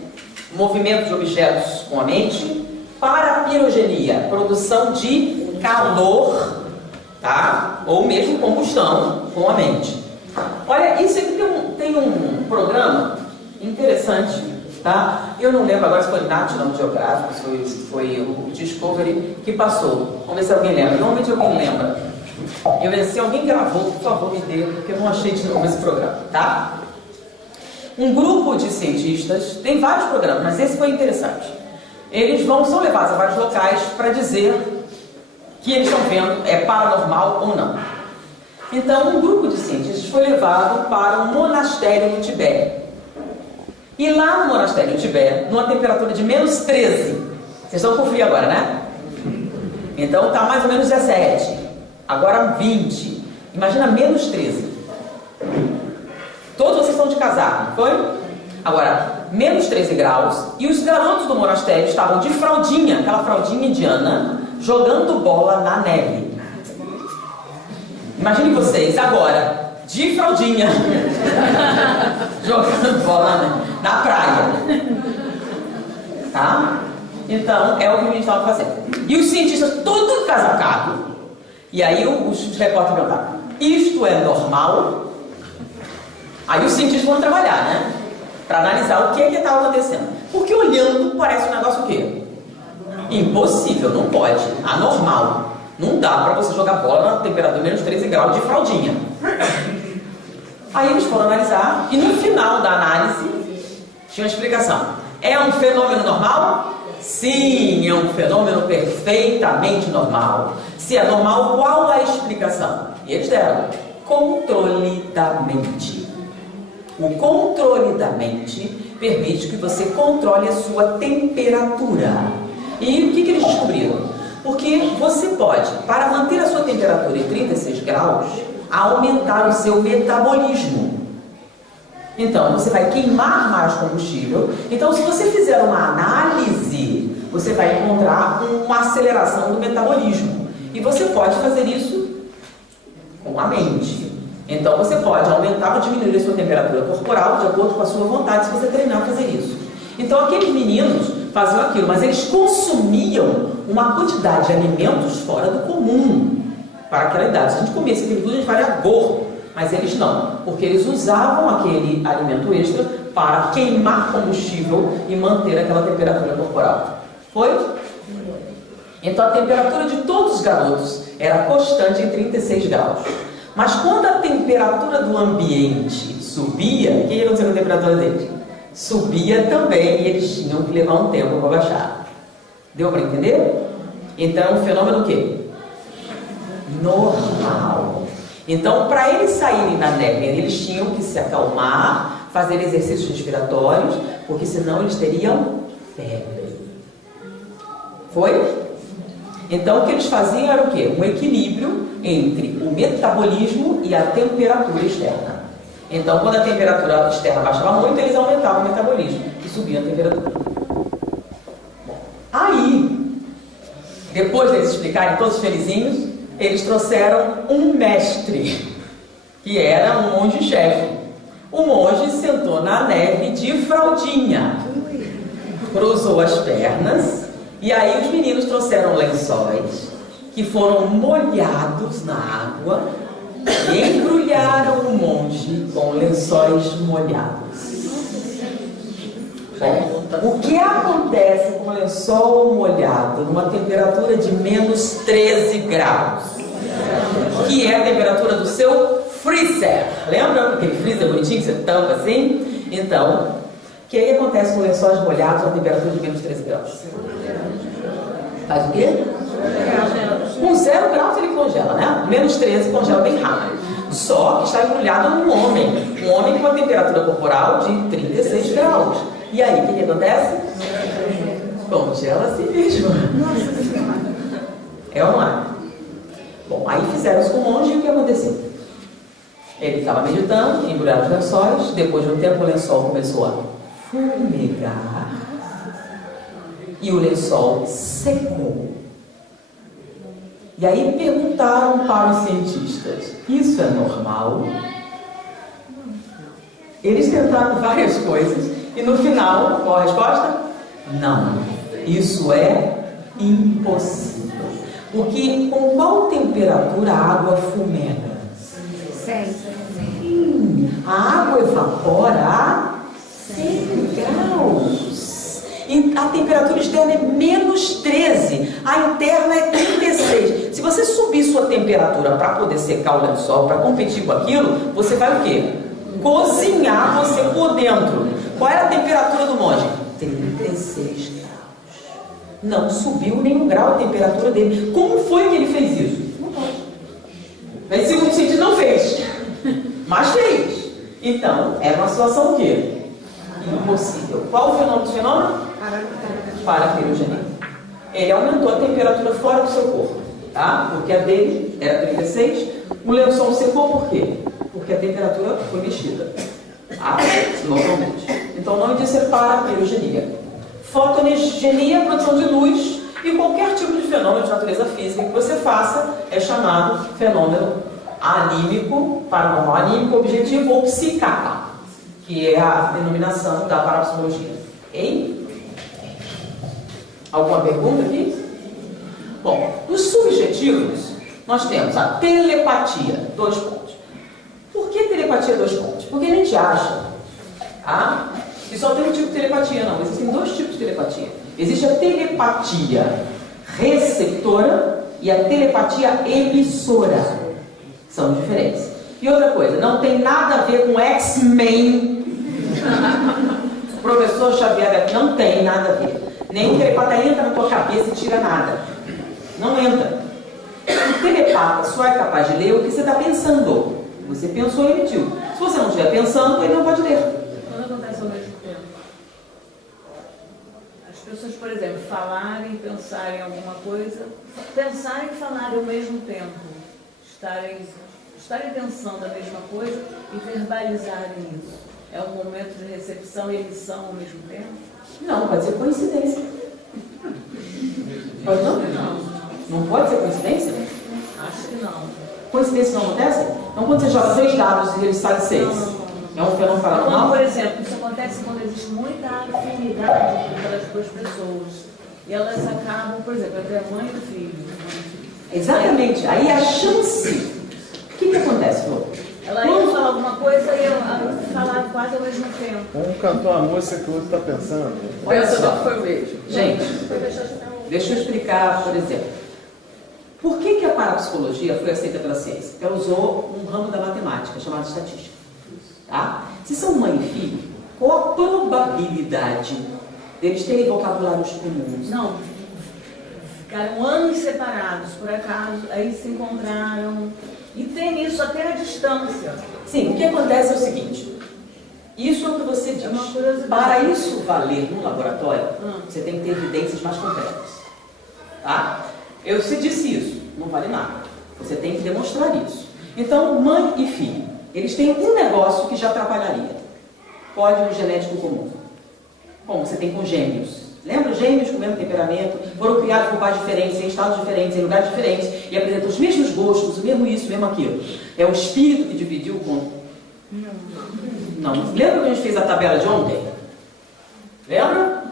movimento de objetos com a mente, parapirogenia, produção de calor, tá, ou mesmo combustão com a mente. Olha, isso aqui tem um programa interessante, tá? Eu não lembro agora se foi National Geographic, se foi o Discovery que passou. Vamos ver se alguém lembra. Normalmente alguém lembra. Eu vejo, se alguém gravou, por favor, me dê, porque eu não achei de novo esse programa, tá? Um grupo de cientistas, tem vários programas, mas esse foi interessante. Eles são levados a vários locais para dizer que eles estão vendo é paranormal ou não. Então, um grupo de cientistas foi levado para um monastério no Tibete. E lá no monastério no Tibete, numa temperatura de menos 13, vocês estão com frio agora, né? Então está mais ou menos 17, agora 20. Imagina menos 13. Todos vocês estão de casaco, não foi? Agora, menos 13 graus, e os garotos do monastério estavam de fraldinha, aquela fraldinha indiana, jogando bola na neve. Imagine vocês agora, de fraldinha, jogando bola na praia. Tá? Então, é o que a gente estava fazendo. E os cientistas todos casacados. E aí os repórteres perguntaram: isto é normal? Aí os cientistas vão trabalhar, né? Para analisar o que estava acontecendo. Porque olhando parece um negócio o quê? Impossível, não pode. Anormal. Não dá para você jogar bola na temperatura de menos 13 graus de fraldinha. Aí eles foram analisar e no final da análise tinha uma explicação. É um fenômeno normal? Sim, é um fenômeno perfeitamente normal. Se é normal, qual a explicação? E eles deram: controle da mente. O controle da mente permite que você controle a sua temperatura. E o que eles descobriram? Porque você pode, para manter a sua temperatura em 36 graus, aumentar o seu metabolismo. Então, você vai queimar mais combustível. Então, se você fizer uma análise, você vai encontrar uma aceleração do metabolismo. E você pode fazer isso com a mente. Então, você pode aumentar ou diminuir a sua temperatura corporal de acordo com a sua vontade, se você treinar a fazer isso. Então, aqueles meninos faziam aquilo, mas eles consumiam uma quantidade de alimentos fora do comum para aquela idade. Se a gente comesse aquilo tudo, a gente faria gordo, mas eles não, porque eles usavam aquele alimento extra para queimar combustível e manter aquela temperatura corporal. Foi? Então a temperatura de todos os garotos era constante em 36 graus. Mas quando a temperatura do ambiente subia, o que ia acontecer com a temperatura deles? Subia também e eles tinham que levar um tempo para baixar. Deu para entender? Então é um fenômeno o quê? Normal. Então, para eles saírem da neve, eles tinham que se acalmar, fazer exercícios respiratórios, porque senão eles teriam febre. Foi? Então, o que eles faziam era o quê? Um equilíbrio entre o metabolismo e a temperatura externa. Então, quando a temperatura externa baixava muito, eles aumentavam o metabolismo e subiam a temperatura. Bom, aí, depois deles explicarem todos felizinhos, eles trouxeram um mestre, que era um monge-chefe. O monge sentou na neve de fraldinha, cruzou as pernas, e aí os meninos trouxeram lençóis, que foram molhados na água, e embrulharam o monge com lençóis molhados. Bom, o que acontece com o lençol molhado numa temperatura de menos 13 graus? Que é a temperatura do seu freezer. Lembra aquele freezer bonitinho que você tampa assim? Então, o que acontece com lençóis molhados a uma temperatura de menos 13 graus? Faz o quê? Com 0 graus ele congela, né? Menos 13 congela bem rápido. Só que está embrulhado num homem. Um homem com uma temperatura corporal de 36 graus. E aí, o que acontece? Congela a si mesmo. É ou não é? Bom, aí fizeram isso com o monge e o que aconteceu? Ele estava meditando, embrulhado os lençóis, depois de um tempo o lençol começou a fumegar e o lençol secou. E aí perguntaram para os cientistas, isso é normal? Eles tentaram várias coisas e no final, qual a resposta? Não, isso é impossível. Porque com qual temperatura a água fumega? 100. A água evapora a 100 graus. E a temperatura externa é menos 13, a interna é 36. Se você subir sua temperatura para poder secar o lençol, para competir com aquilo, você vai o quê? Cozinhar você por dentro. Qual era a temperatura do monge? 36 graus. Não subiu nem um grau a temperatura dele. Como foi que ele fez isso? Não pode. Mas segundo o cientista não fez, mas fez. Então, era uma situação o quê? Impossível. Qual o fenômeno do fenômeno? Paraperogenia. Ele aumentou a temperatura fora do seu corpo, tá? Porque a dele era 36, o lençol secou por quê? Porque a temperatura foi mexida, tá? Localmente. Então, o nome disso é paraperogenia. Fotogenia, produção de luz, e qualquer tipo de fenômeno de natureza física que você faça é chamado fenômeno anímico, paranormal anímico, objetivo ou psíquica, que é a denominação da parapsicologia. Hein? Alguma pergunta aqui? Bom, nos subjetivos, nós temos a telepatia, 2 pontos. Por que telepatia, 2 pontos? Porque a gente acha, tá? E só tem um tipo de telepatia, não. Existem 2 tipos de telepatia. Existe a telepatia receptora e a telepatia emissora. São diferentes. E outra coisa, não tem nada a ver com X-Men. O professor Xavier não tem nada a ver. Nem o telepata entra na tua cabeça e tira nada. Não entra. O telepata só é capaz de ler o que você está pensando. Você pensou e emitiu. Se você não estiver pensando, ele não pode ler. Quando acontece ao mesmo tempo? As pessoas, por exemplo, falarem e pensarem alguma coisa, pensarem e falarem ao mesmo tempo, estarem pensando a mesma coisa e verbalizarem isso. É um momento de recepção e emissão ao mesmo tempo? Não, pode ser coincidência. Pode não? Não pode ser coincidência? Acho que não. Coincidência não acontece? Então quando você joga 3 dados e ele sai 6, é um fenômeno paranormal? Por exemplo, isso acontece quando existe muita afinidade entre as 2 pessoas. E elas acabam, por exemplo, entre a mãe e o filho. Exatamente. Aí a chance... O que acontece, Flor? Ela ia falar alguma coisa e eu falar quase ao mesmo tempo. Um cantou a música que o outro está pensando. Olha só. Foi o mesmo. Gente, deixa eu explicar, por exemplo. Por que a parapsicologia foi aceita pela ciência? Porque ela usou um ramo da matemática, chamado estatística. Tá? Se são mãe e filho, qual a probabilidade deles terem vocabulários comuns? Não, ficaram anos separados, por acaso, aí se encontraram. E tem isso até a distância. Sim, o que acontece é o seguinte. Isso é o que você diz. É uma curiosidade. Para isso valer no laboratório, você tem que ter evidências mais concretas. Tá? Você disse isso, não vale nada. Você tem que demonstrar isso. Então, mãe e filho, eles têm um negócio que já atrapalharia. Código genético comum. Como você tem com gêmeos. Lembra? Gêmeos com o mesmo temperamento, foram criados por pais diferentes, em estados diferentes, em lugares diferentes, e apresentam os mesmos gostos, o mesmo isso, o mesmo aquilo. É o espírito que dividiu o mundo. Não. Lembra que a gente fez a tabela de ontem? Lembra?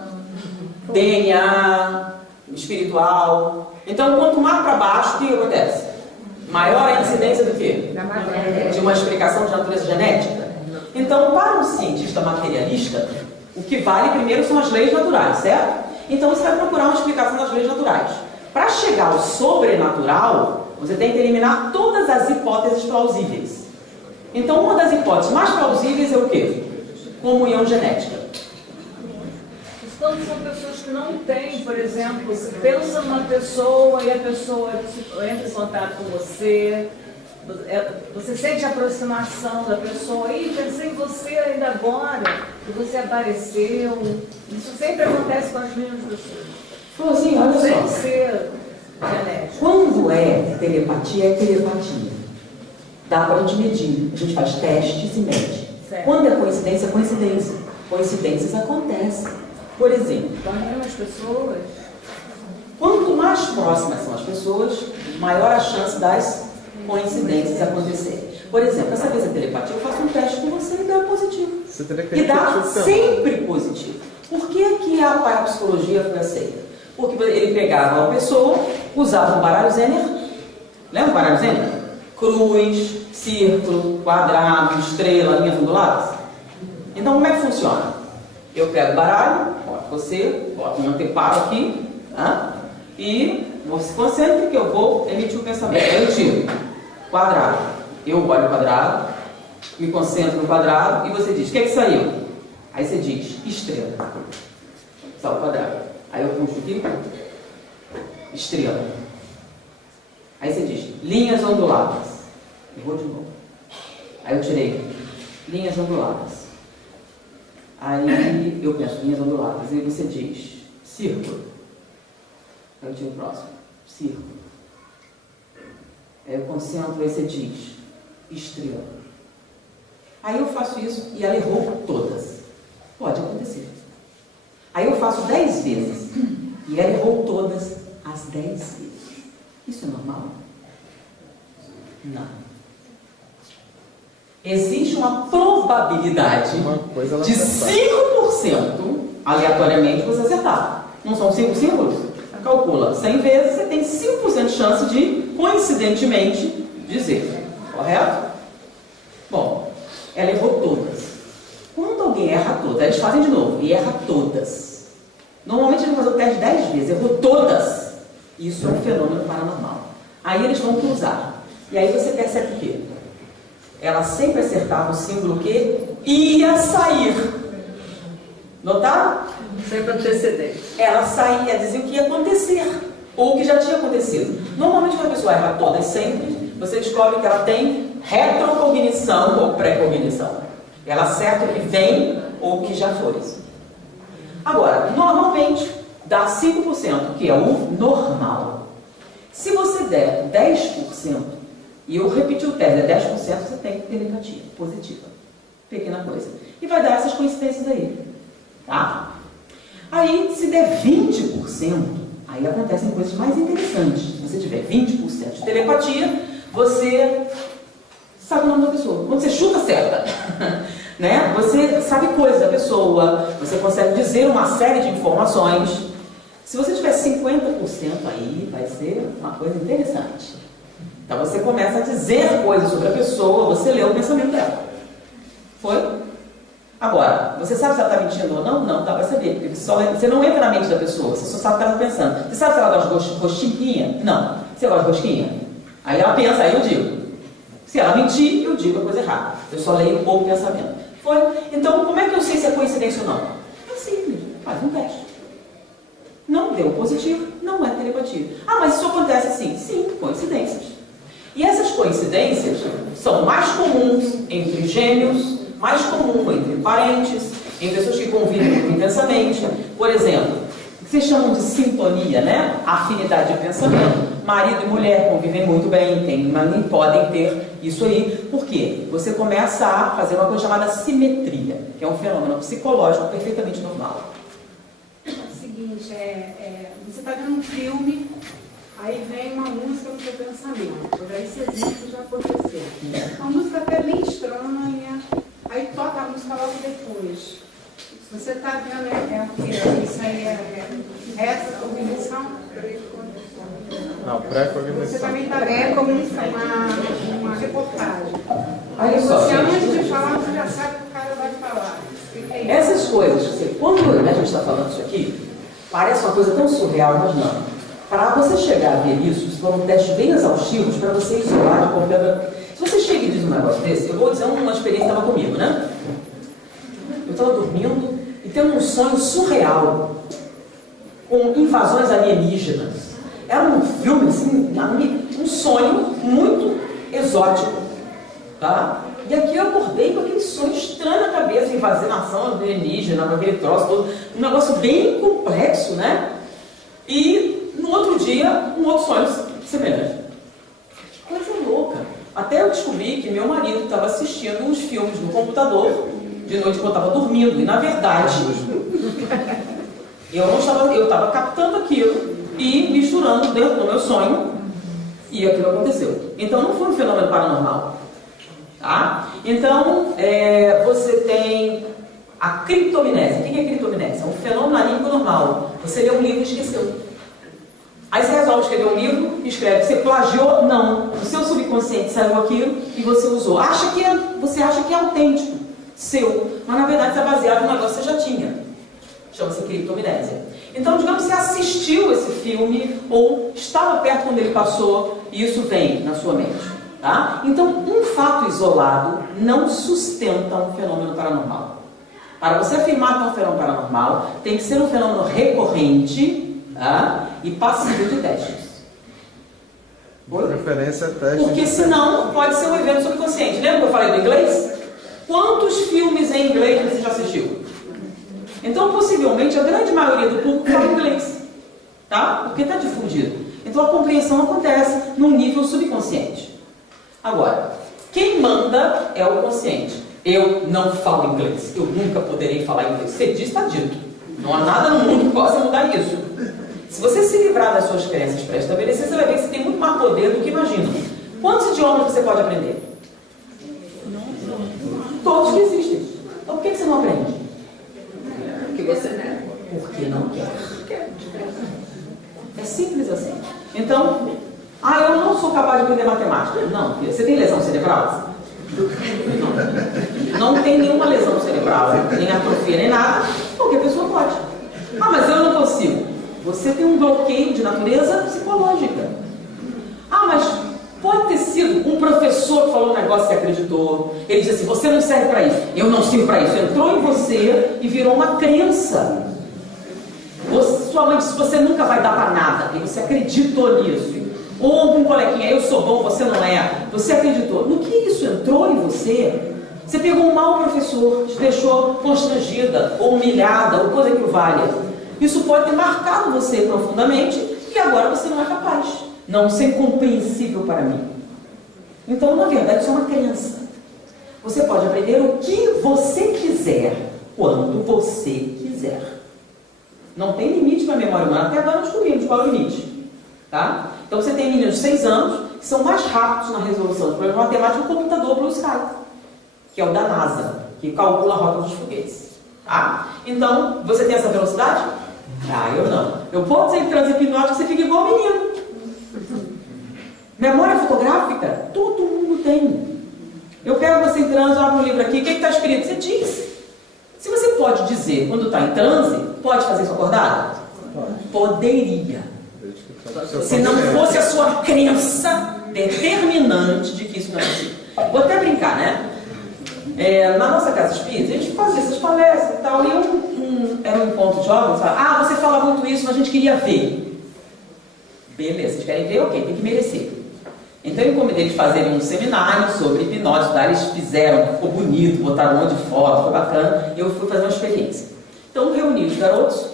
DNA, espiritual. Então, quanto mais para baixo, o que acontece? Maior a incidência do quê? Da matéria. De uma explicação de natureza genética. Então, para um cientista materialista, o que vale primeiro são as leis naturais, certo? Então você vai procurar uma explicação das leis naturais. Para chegar ao sobrenatural, você tem que eliminar todas as hipóteses plausíveis. Então uma das hipóteses mais plausíveis é o quê? Comunhão genética. Então são pessoas que não têm, por exemplo, você pensa numa pessoa e a pessoa entra em contato com você, Você sente a aproximação da pessoa. Ih, pensei em você ainda agora, que você apareceu. Isso sempre acontece com as mesmas pessoas. Florzinha, olha Sem só. ser genético. Quando é telepatia. Dá para a gente medir. A gente faz testes e mede. Certo. Quando é coincidência, é coincidência. Coincidências acontecem. Por exemplo, Com as mesmas pessoas. quanto mais próximas são as pessoas, maior a chance das coincidências acontecerem. Por exemplo, essa vez a telepatia, eu faço um teste com você e dá positivo. Você teria que E dá repetir sempre positivo. Por que a parapsicologia foi aceita? Porque ele pegava uma pessoa, usava um baralho Zener. Lembra o baralho Zener? Cruz, círculo, quadrado, estrela, linhas onduladas. Então, como é que funciona? Eu pego o baralho, boto você, boto um anteparo aqui, e você se concentre que eu vou emitir o pensamento. Eu tiro quadrado. Eu olho o quadrado, me concentro no quadrado, e você diz, o que é que saiu? Aí você diz, estrela. Só o quadrado. Aí eu puxo aqui, estrela. Aí você diz, linhas onduladas. Eu vou de novo. Aí eu tirei, linhas onduladas. Aí eu penso, linhas onduladas. Aí você diz, círculo. Aí eu tiro o próximo, círculo. Aí eu concentro, aí você diz, estrela. Aí eu faço isso e ela errou todas. Pode acontecer. Aí eu faço 10 vezes e ela errou todas as 10 vezes. Isso é normal? Não. Existe uma probabilidade de 5% aleatoriamente você acertar. Não são 5 símbolos? Calcula 100 vezes, você tem 5% de chance de, coincidentemente, dizer. Correto? Bom, ela errou todas. Quando alguém erra todas, eles fazem de novo e erra todas. Normalmente eles vão fazer o teste 10 vezes, errou todas. Isso é um fenômeno paranormal. Aí eles vão cruzar. E aí você percebe o quê? Ela sempre acertava o símbolo que ia sair. Notaram? Sempre antecedente. Ela saía, dizia o que ia acontecer, ou o que já tinha acontecido. Normalmente, quando a pessoa erra todas sempre, você descobre que ela tem retrocognição ou pré-cognição. Ela acerta o que vem ou o que já foi. Agora, normalmente, dá 5%, que é o normal. Se você der 10%, e eu repetir o teste, é 10%, você tem telepatia positiva. Pequena coisa. E vai dar essas coincidências aí. Tá? Aí, se der 20%, aí acontecem coisas mais interessantes. Se você tiver 20% de telepatia, você sabe o nome da pessoa. Quando você chuta, acerta. Né? Você sabe coisas da pessoa, você consegue dizer uma série de informações. Se você tiver 50% aí, vai ser uma coisa interessante. Então você começa a dizer coisas sobre a pessoa, você lê o pensamento dela. Foi? Agora, você sabe se ela está mentindo ou não? Não dá para saber, porque você não entra na mente da pessoa, você só sabe o que ela está pensando. Você sabe se ela gosta de rosquinha? Não. Você gosta de rosquinha? Aí ela pensa, aí eu digo. Se ela mentir, eu digo a coisa errada. Eu só leio um pouco o pensamento. Foi? Então, como é que eu sei se é coincidência ou não? É simples, faz um teste. Não deu positivo, não é telepatia. Ah, mas isso acontece assim? Sim, coincidências. E essas coincidências são mais comuns entre gêmeos, mais comum entre parentes, em pessoas que convivem intensamente. Por exemplo, o que vocês chamam de sintonia, né? Afinidade de pensamento. Marido e mulher convivem muito bem, mas podem ter isso aí. Por quê? Você começa a fazer uma coisa chamada simetria, que é um fenômeno psicológico perfeitamente normal. É o seguinte, você está vendo um filme, aí vem uma música no seu pensamento. Por aí se existe, já aconteceu. Uma música até bem estranha, aí toca a música logo depois. Você está vendo, isso aí é retrocognição? Não, Você pré-cognição. também está vendo uma reportagem. Olha Aí só, você, gente. antes de falar, você já sabe o que o cara vai falar. Essas coisas, quando a gente está falando isso aqui, parece uma coisa tão surreal, mas não. Para você chegar a ver isso foram testes bem exaustivos para você isolar de qualquer... Se você chega e diz um negócio desse, eu vou dizer uma experiência que estava comigo, né? Eu estava dormindo e tendo um sonho surreal com invasões alienígenas. Era um filme, assim, um sonho muito exótico, tá? E aqui eu acordei com aquele sonho estranho na cabeça, invasão alienígena, com aquele troço todo, um negócio bem complexo, né? E no outro dia, um outro sonho semelhante. Que coisa louca! Até eu descobri que meu marido estava assistindo uns filmes no computador de noite quando eu estava dormindo, e na verdade eu estava captando aquilo e misturando dentro do meu sonho, e aquilo aconteceu. Então não foi um fenômeno paranormal, tá? Então você tem a criptomnese. O que é criptomnese? É um fenômeno anímico normal. Você lê um livro e esqueceu. Aí você resolve escrever um livro, escreve. Você plagiou? Não. O seu subconsciente saiu aquilo e você usou. Você acha que é autêntico, seu, mas na verdade está baseado no negócio que você já tinha. Chama-se criptomnésia. Então, digamos que você assistiu esse filme ou estava perto quando ele passou e isso vem na sua mente. Tá? Então, um fato isolado não sustenta um fenômeno paranormal. Para você afirmar que é um fenômeno paranormal, tem que ser um fenômeno recorrente, tá? E passível de testes. Preferência é teste. Porque senão pode ser um evento subconsciente. Lembra que eu falei do inglês? Quantos filmes em inglês você já assistiu? Então, possivelmente, a grande maioria do público fala inglês, tá? Porque está difundido. Então, a compreensão acontece num nível subconsciente. Agora, quem manda é o consciente. Eu não falo inglês. Eu nunca poderei falar inglês. Você diz, está dito. Não há nada no mundo que possa mudar isso. Se você se livrar das suas crenças pré-estabelecidas, você vai ver que você tem muito mais poder do que imagina. Quantos idiomas você pode aprender? Todos que existem. Então, por que você não aprende? Porque não quer. É simples assim. Então, eu não sou capaz de aprender matemática. Não, filha, você tem lesão cerebral? Não tem nenhuma lesão cerebral, nem atrofia, nem nada. Qualquer pessoa pode. Mas eu não consigo. Você tem um bloqueio de natureza psicológica. Mas pode ter sido um professor que falou um negócio que você acreditou. Ele disse assim, você não serve para isso. Eu não sirvo para isso. Entrou em você e virou uma crença. Sua mãe disse, você nunca vai dar para nada. E você acreditou nisso. Ou um coleguinha, eu sou bom, você não é. Você acreditou. No que isso entrou em você, você pegou um mau professor, te deixou constrangida, ou humilhada, ou coisa que o valha. Isso pode ter marcado você profundamente e agora você não é capaz. Não, isso é incompreensível para mim. Então, na verdade, isso é uma crença. Você pode aprender o que você quiser, quando você quiser. Não tem limite para a memória humana. Até agora nós descobrimos qual é o limite. Tá? Então, você tem meninos de 6 anos que são mais rápidos na resolução de problemas matemáticos do computador Blue Sky, que é o da NASA, que calcula a rota dos foguetes. Tá? Então, você tem essa velocidade? Eu não. Eu posso dizer em transe hipnótico, você fica igual ao menino. Memória fotográfica? Todo mundo tem. Eu pego você em transe, abro um livro aqui, o que está escrito? Você diz. Se você pode dizer quando está em transe, pode fazer isso acordado? Poderia. Se não fosse a sua crença determinante de que isso não é possível. Vou até brincar, né? Na nossa casa espírita, a gente fazia essas palestras e tal, e era um encontro de jovens, falava, você fala muito isso, mas a gente queria ver. Beleza, vocês querem ver? Ok, tem que merecer. Então eu convidei de fazerem um seminário sobre hipnose, eles fizeram, ficou bonito, botaram um monte de foto, foi bacana, e eu fui fazer uma experiência. Então reuni os garotos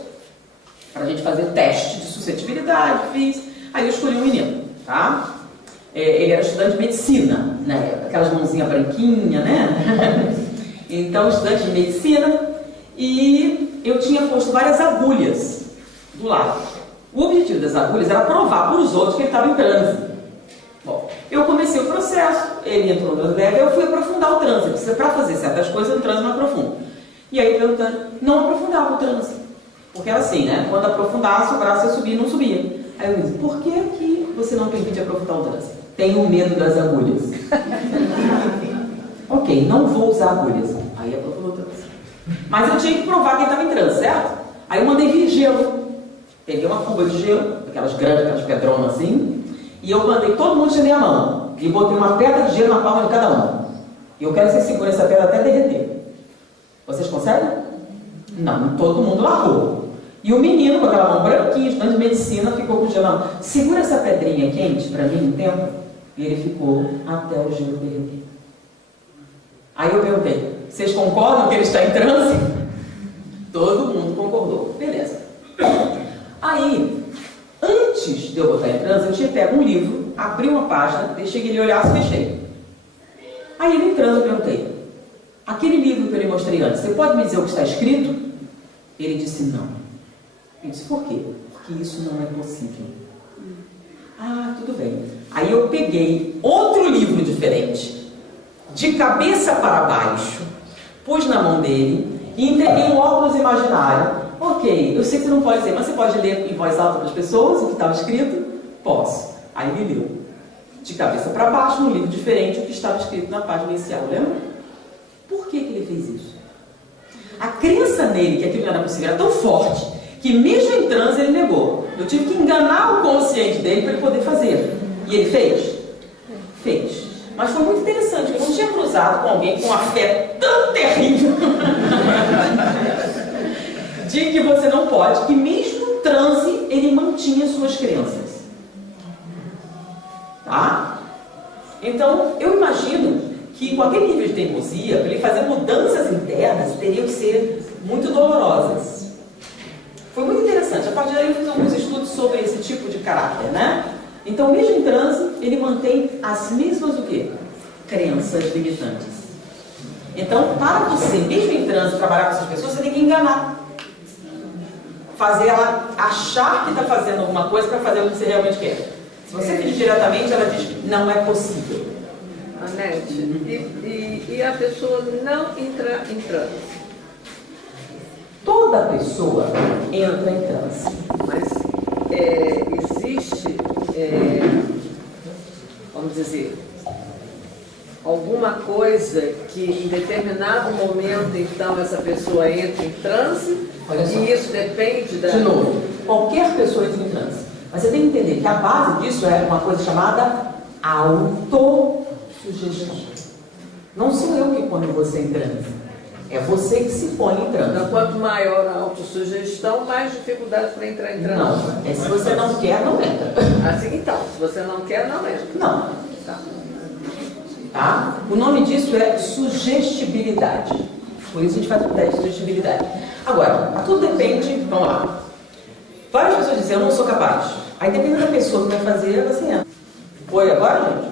para a gente fazer teste de suscetibilidade, fiz, aí eu escolhi um menino, tá? Ele era estudante de medicina, né? Aquelas mãozinhas branquinhas, né? Então, estudante de medicina, e eu tinha posto várias agulhas do lado. O objetivo das agulhas era provar para os outros que ele estava em transe. Bom, eu comecei o processo, ele entrou no leve, eu fui aprofundar o transe, porque para fazer certas coisas, o transe não aprofunda. E aí, perguntando, não aprofundava o transe. Porque era assim, né? Quando aprofundasse, o braço ia subir e não subia. Aí eu disse, por que você não permite aprofundar o transe? Tenho medo das agulhas. Ok, não vou usar agulhas. Aí aprofundou o transe. Mas eu tinha que provar que ele estava em transe, certo? Aí eu mandei vir gelo. Peguei uma cuba de gelo, aquelas grandes, aquelas pedronas assim, e eu mandei todo mundo estender a mão. E botei uma pedra de gelo na palma de cada um. E eu quero que você segure essa pedra até derreter. Vocês conseguem? Não, todo mundo largou. E o menino, com aquela mão branquinha, estudante de medicina, ficou com o gelo na mão. Segura essa pedrinha quente para mim um tempo. E ele ficou até o gelo derreter. Aí eu perguntei, vocês concordam que ele está em transe? Todo mundo concordou. Beleza. Aí, antes de eu botar em transe, eu tinha pego um livro, abri uma página, deixei que ele olhasse e fechei. Aí ele em transe, eu perguntei, aquele livro que eu lhe mostrei antes, você pode me dizer o que está escrito? Ele disse não. Eu disse, por quê? Porque isso não é possível. Ah, tudo bem. Aí eu peguei outro livro diferente, de cabeça para baixo, pus na mão dele e entreguei um óculos imaginário. Ok, eu sei que você não pode dizer, mas você pode ler em voz alta para as pessoas o que estava escrito? Posso. Aí ele leu, de cabeça para baixo, num livro diferente, o que estava escrito na página inicial, lembra? Por que ele fez isso? A crença nele que aquilo não era possível era tão forte que mesmo em transe ele negou. Eu tive que enganar o consciente dele para ele poder fazer. E ele fez? Fez. Mas foi muito interessante, eu não tinha cruzado com alguém com uma fé tão terrível de que você não pode, que mesmo em transe ele mantinha suas crenças. Tá? Então, eu imagino que com aquele nível de teimosia, para ele fazer mudanças internas, teriam que ser muito dolorosas. Foi muito interessante. A partir daí eu fiz alguns estudos sobre esse tipo de caráter, né? Então, mesmo em transe, ele mantém as mesmas o quê? Crenças limitantes. Então, para você, mesmo em transe, trabalhar com essas pessoas, você tem que enganar. Fazer ela achar que está fazendo alguma coisa para fazer o que você realmente quer. Se você pedir diretamente, ela diz, não é possível. Anete, e a pessoa não entra em transe? Toda pessoa entra em transe. Mas existe, vamos dizer, alguma coisa que em determinado momento, então, essa pessoa entra em transe? Olha só. E isso depende da... De novo, qualquer pessoa entra em transe. Mas você tem que entender que a base disso é uma coisa chamada autossugestão. Não sou eu que ponho você em transe. É você que se põe em transe. Então, quanto maior a autossugestão, mais dificuldade para entrar em transe. Não, é se você não quer, não entra. Assim então, se você não quer, não entra. Não. Tá. Tá? O nome disso é sugestibilidade. Por isso a gente faz o teste de sugestibilidade. Agora, tudo depende, vamos lá. Várias pessoas dizem, eu não sou capaz. Aí dependendo da pessoa que vai fazer, você entra. Foi agora, gente?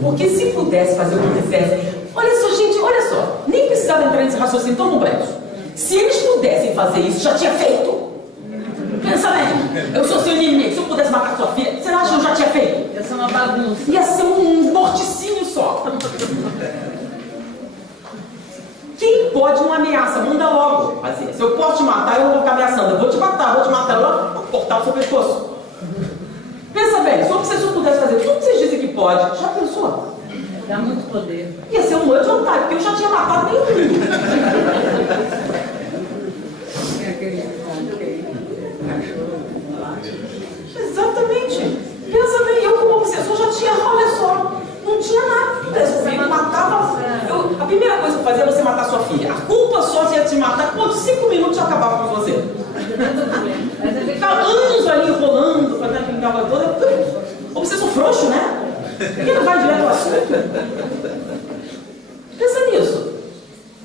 Porque se pudesse fazer o que quisesse, olha só, gente, olha só, nem precisava entrar nesse raciocínio tão complexo. Se eles pudessem fazer isso, já tinha feito. Pensa bem, eu sou seu inimigo, se eu pudesse matar sua filha, você não acha que eu já tinha feito? Ia ser uma bagunça. Ia ser um morticínio só. Quem pode uma ameaça? Manda logo fazer. Se eu posso te matar, eu não vou ficar ameaçando. Eu vou te matar, eu vou cortar o seu pescoço. Pensa bem, se você pudesse fazer tudo que vocês dizem que pode, já pensou? Dá muito poder. Ia ser um monte de vontade, porque eu já tinha matado meio mundo. Exatamente. Pensa bem, eu como obsessor já tinha, olha só, não tinha nada. Eu matava. A primeira coisa que eu fazia era você matar sua filha. A culpa só de te matar, quando 5 minutos eu acabava com você. Ficava anos ali enrolando, fazendo aquele cavalo todo. Obsessor frouxo, né? Porque não vai direto ao assunto. Pensa nisso.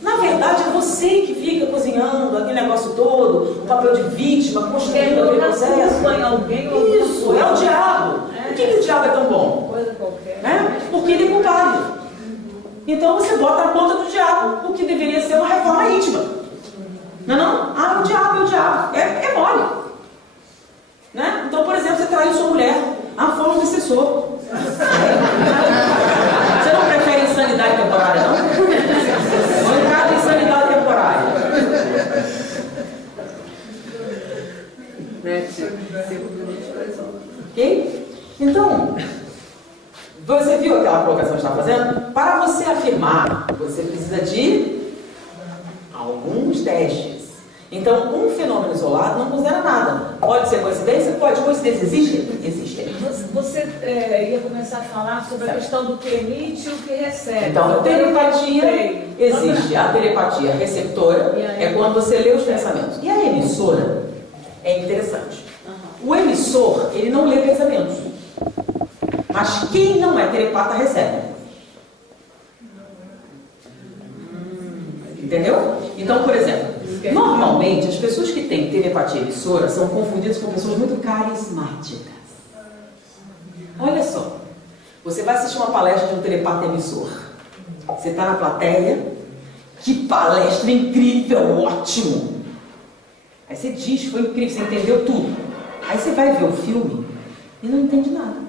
Na verdade, é você que fica cozinhando aquele negócio todo, o papel de vítima, construindo aquele processo. Põe alguém ou Isso, é o diabo. Por que o diabo é tão bom? coisa qualquer. Porque ele é culpado. Então você bota na conta do diabo o que deveria ser uma reforma íntima. Não é não? Ah, é o diabo, é o diabo. É mole. Né? Então, por exemplo, você traiu sua mulher. Ah, foi um obsessor. Você não prefere insanidade temporária, não? Ou em caso de insanidade temporária? Né? 5 minutos, 2 horas. Ok? Então, você viu aquela colocação que eu estava fazendo? Para você afirmar, você precisa de alguns testes. Então, um fenômeno isolado não considera nada. Pode ser coincidência? Pode. Coincidência existe? Existe. Você ia começar a falar sobre a questão do que emite e o que recebe. Então, a telepatia existe. A telepatia receptora é quando você lê os pensamentos. E a emissora é interessante. o emissor, ele não lê pensamentos. Mas quem não é telepata recebe. Entendeu? Então, por exemplo, normalmente as pessoas que têm telepatia emissora são confundidas com pessoas muito carismáticas. Olha só, você vai assistir uma palestra de um telepata emissor. Você está na plateia, que palestra incrível, ótimo. Aí você diz, foi incrível, você entendeu tudo. Aí você vai ver o filme e não entende nada.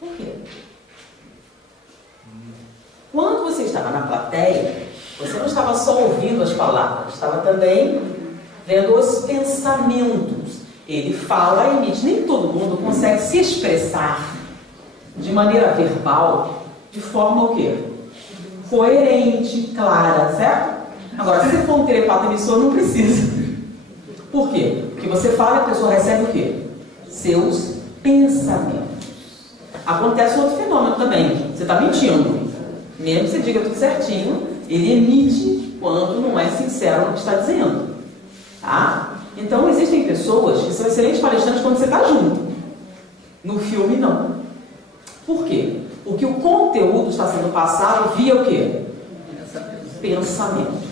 Por quê? Quando você estava na plateia, você não estava só ouvindo as palavras, estava também vendo os pensamentos. Ele fala e emite. Nem todo mundo consegue se expressar de maneira verbal, de forma o quê? Coerente, clara, certo? Agora, se você for um telepata emissor, não precisa. Por quê? Porque você fala e a pessoa recebe o quê? Seus pensamentos. Acontece outro fenômeno também. Você está mentindo. Mesmo que você diga tudo certinho, ele emite quando não é sincero no que está dizendo. Tá? Então, existem pessoas que são excelentes palestrantes quando você está junto. No filme, não. Por quê? Porque o conteúdo está sendo passado via o quê? Pensamento.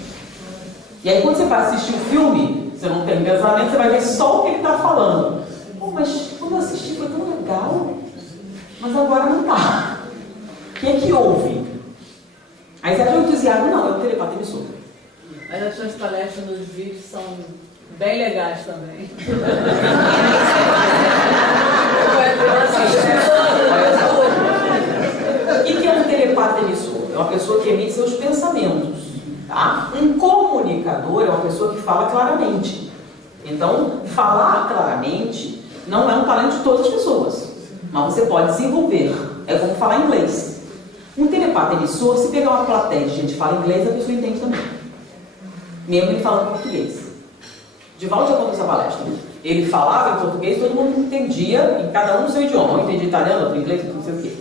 E aí, quando você vai assistir o filme, você não tem pensamento, você vai ver só o que ele está falando. Pô, mas quando eu assisti foi tão legal, mas agora não está. O que é que houve? Aí você acha o entusiasmo? Não, é o telepata emissor. Mas as suas palestras nos vídeos são bem legais também. O que é um telepata emissor? É uma pessoa que emite seus pensamentos. Tá? Um comunicador é uma pessoa que fala claramente. Então, falar claramente não é um talento de todas as pessoas, mas você pode desenvolver. É como falar inglês. Um telepata emissor, se pegar uma plateia de gente que fala inglês, a pessoa entende também. Mesmo ele falando português. Divaldo já contou essa palestra. Ele falava em português, todo mundo entendia, em cada um no seu idioma. Um entendia italiano, outro inglês, outro não sei o quê.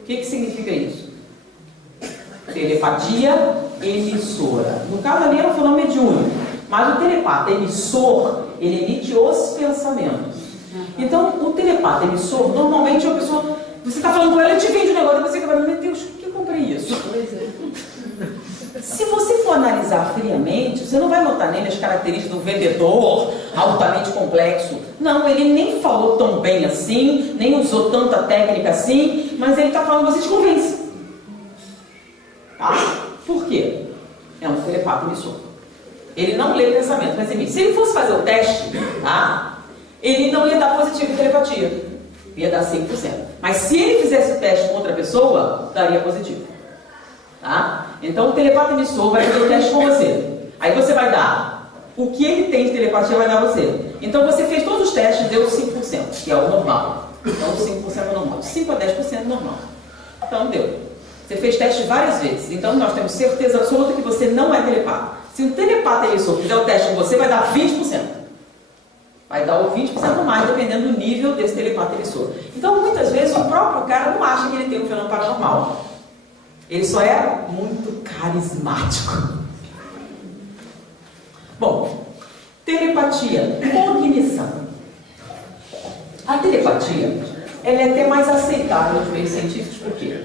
O que significa isso? Telepatia emissora. No caso ali era um fenômeno mediúnico. Mas o telepata emissor, ele emite os pensamentos. Então, o telepata emissor, normalmente é uma pessoa... Você está falando com ela, ele te vende um negócio, e você fala, meu Deus, por que eu comprei isso? Se você for analisar friamente, você não vai notar nele as características do vendedor altamente complexo. Não, ele nem falou tão bem assim, nem usou tanta técnica assim, mas ele está falando, você te convence. Tá? Por quê? É um telepata emissor. Ele não lê pensamento, mas emite. Se ele fosse fazer o teste, tá? Ele não ia dar positivo em telepatia. Ia dar 5%. Mas se ele fizesse o teste com outra pessoa, daria positivo. Tá? Então o telepata emissor vai fazer o teste com você. Aí você vai dar o que ele tem de telepatia, vai dar você. Então você fez todos os testes e deu 5%, que é o normal. Então 5% é normal. 5 a 10% é normal. Então deu. Você fez teste várias vezes. Então nós temos certeza absoluta que você não é telepata. Se um telepata emissor fizer o teste com você, vai dar 20%. Vai dar o 20% ou mais, dependendo do nível desse telepata emissor. Então, muitas vezes, o próprio cara não acha que ele tem um fenômeno paranormal. Ele só é muito carismático. Bom, telepatia, cognição. A telepatia, ela é até mais aceitável nos meios científicos, por quê?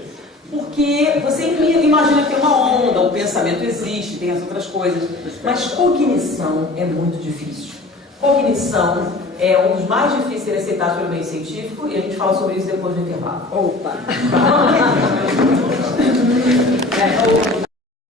Porque você imagina que tem uma onda, o pensamento existe, tem as outras coisas, mas cognição é muito difícil. Cognição é um dos mais difíceis de ser aceitados pelo meio científico e a gente fala sobre isso depois do intervalo. Opa!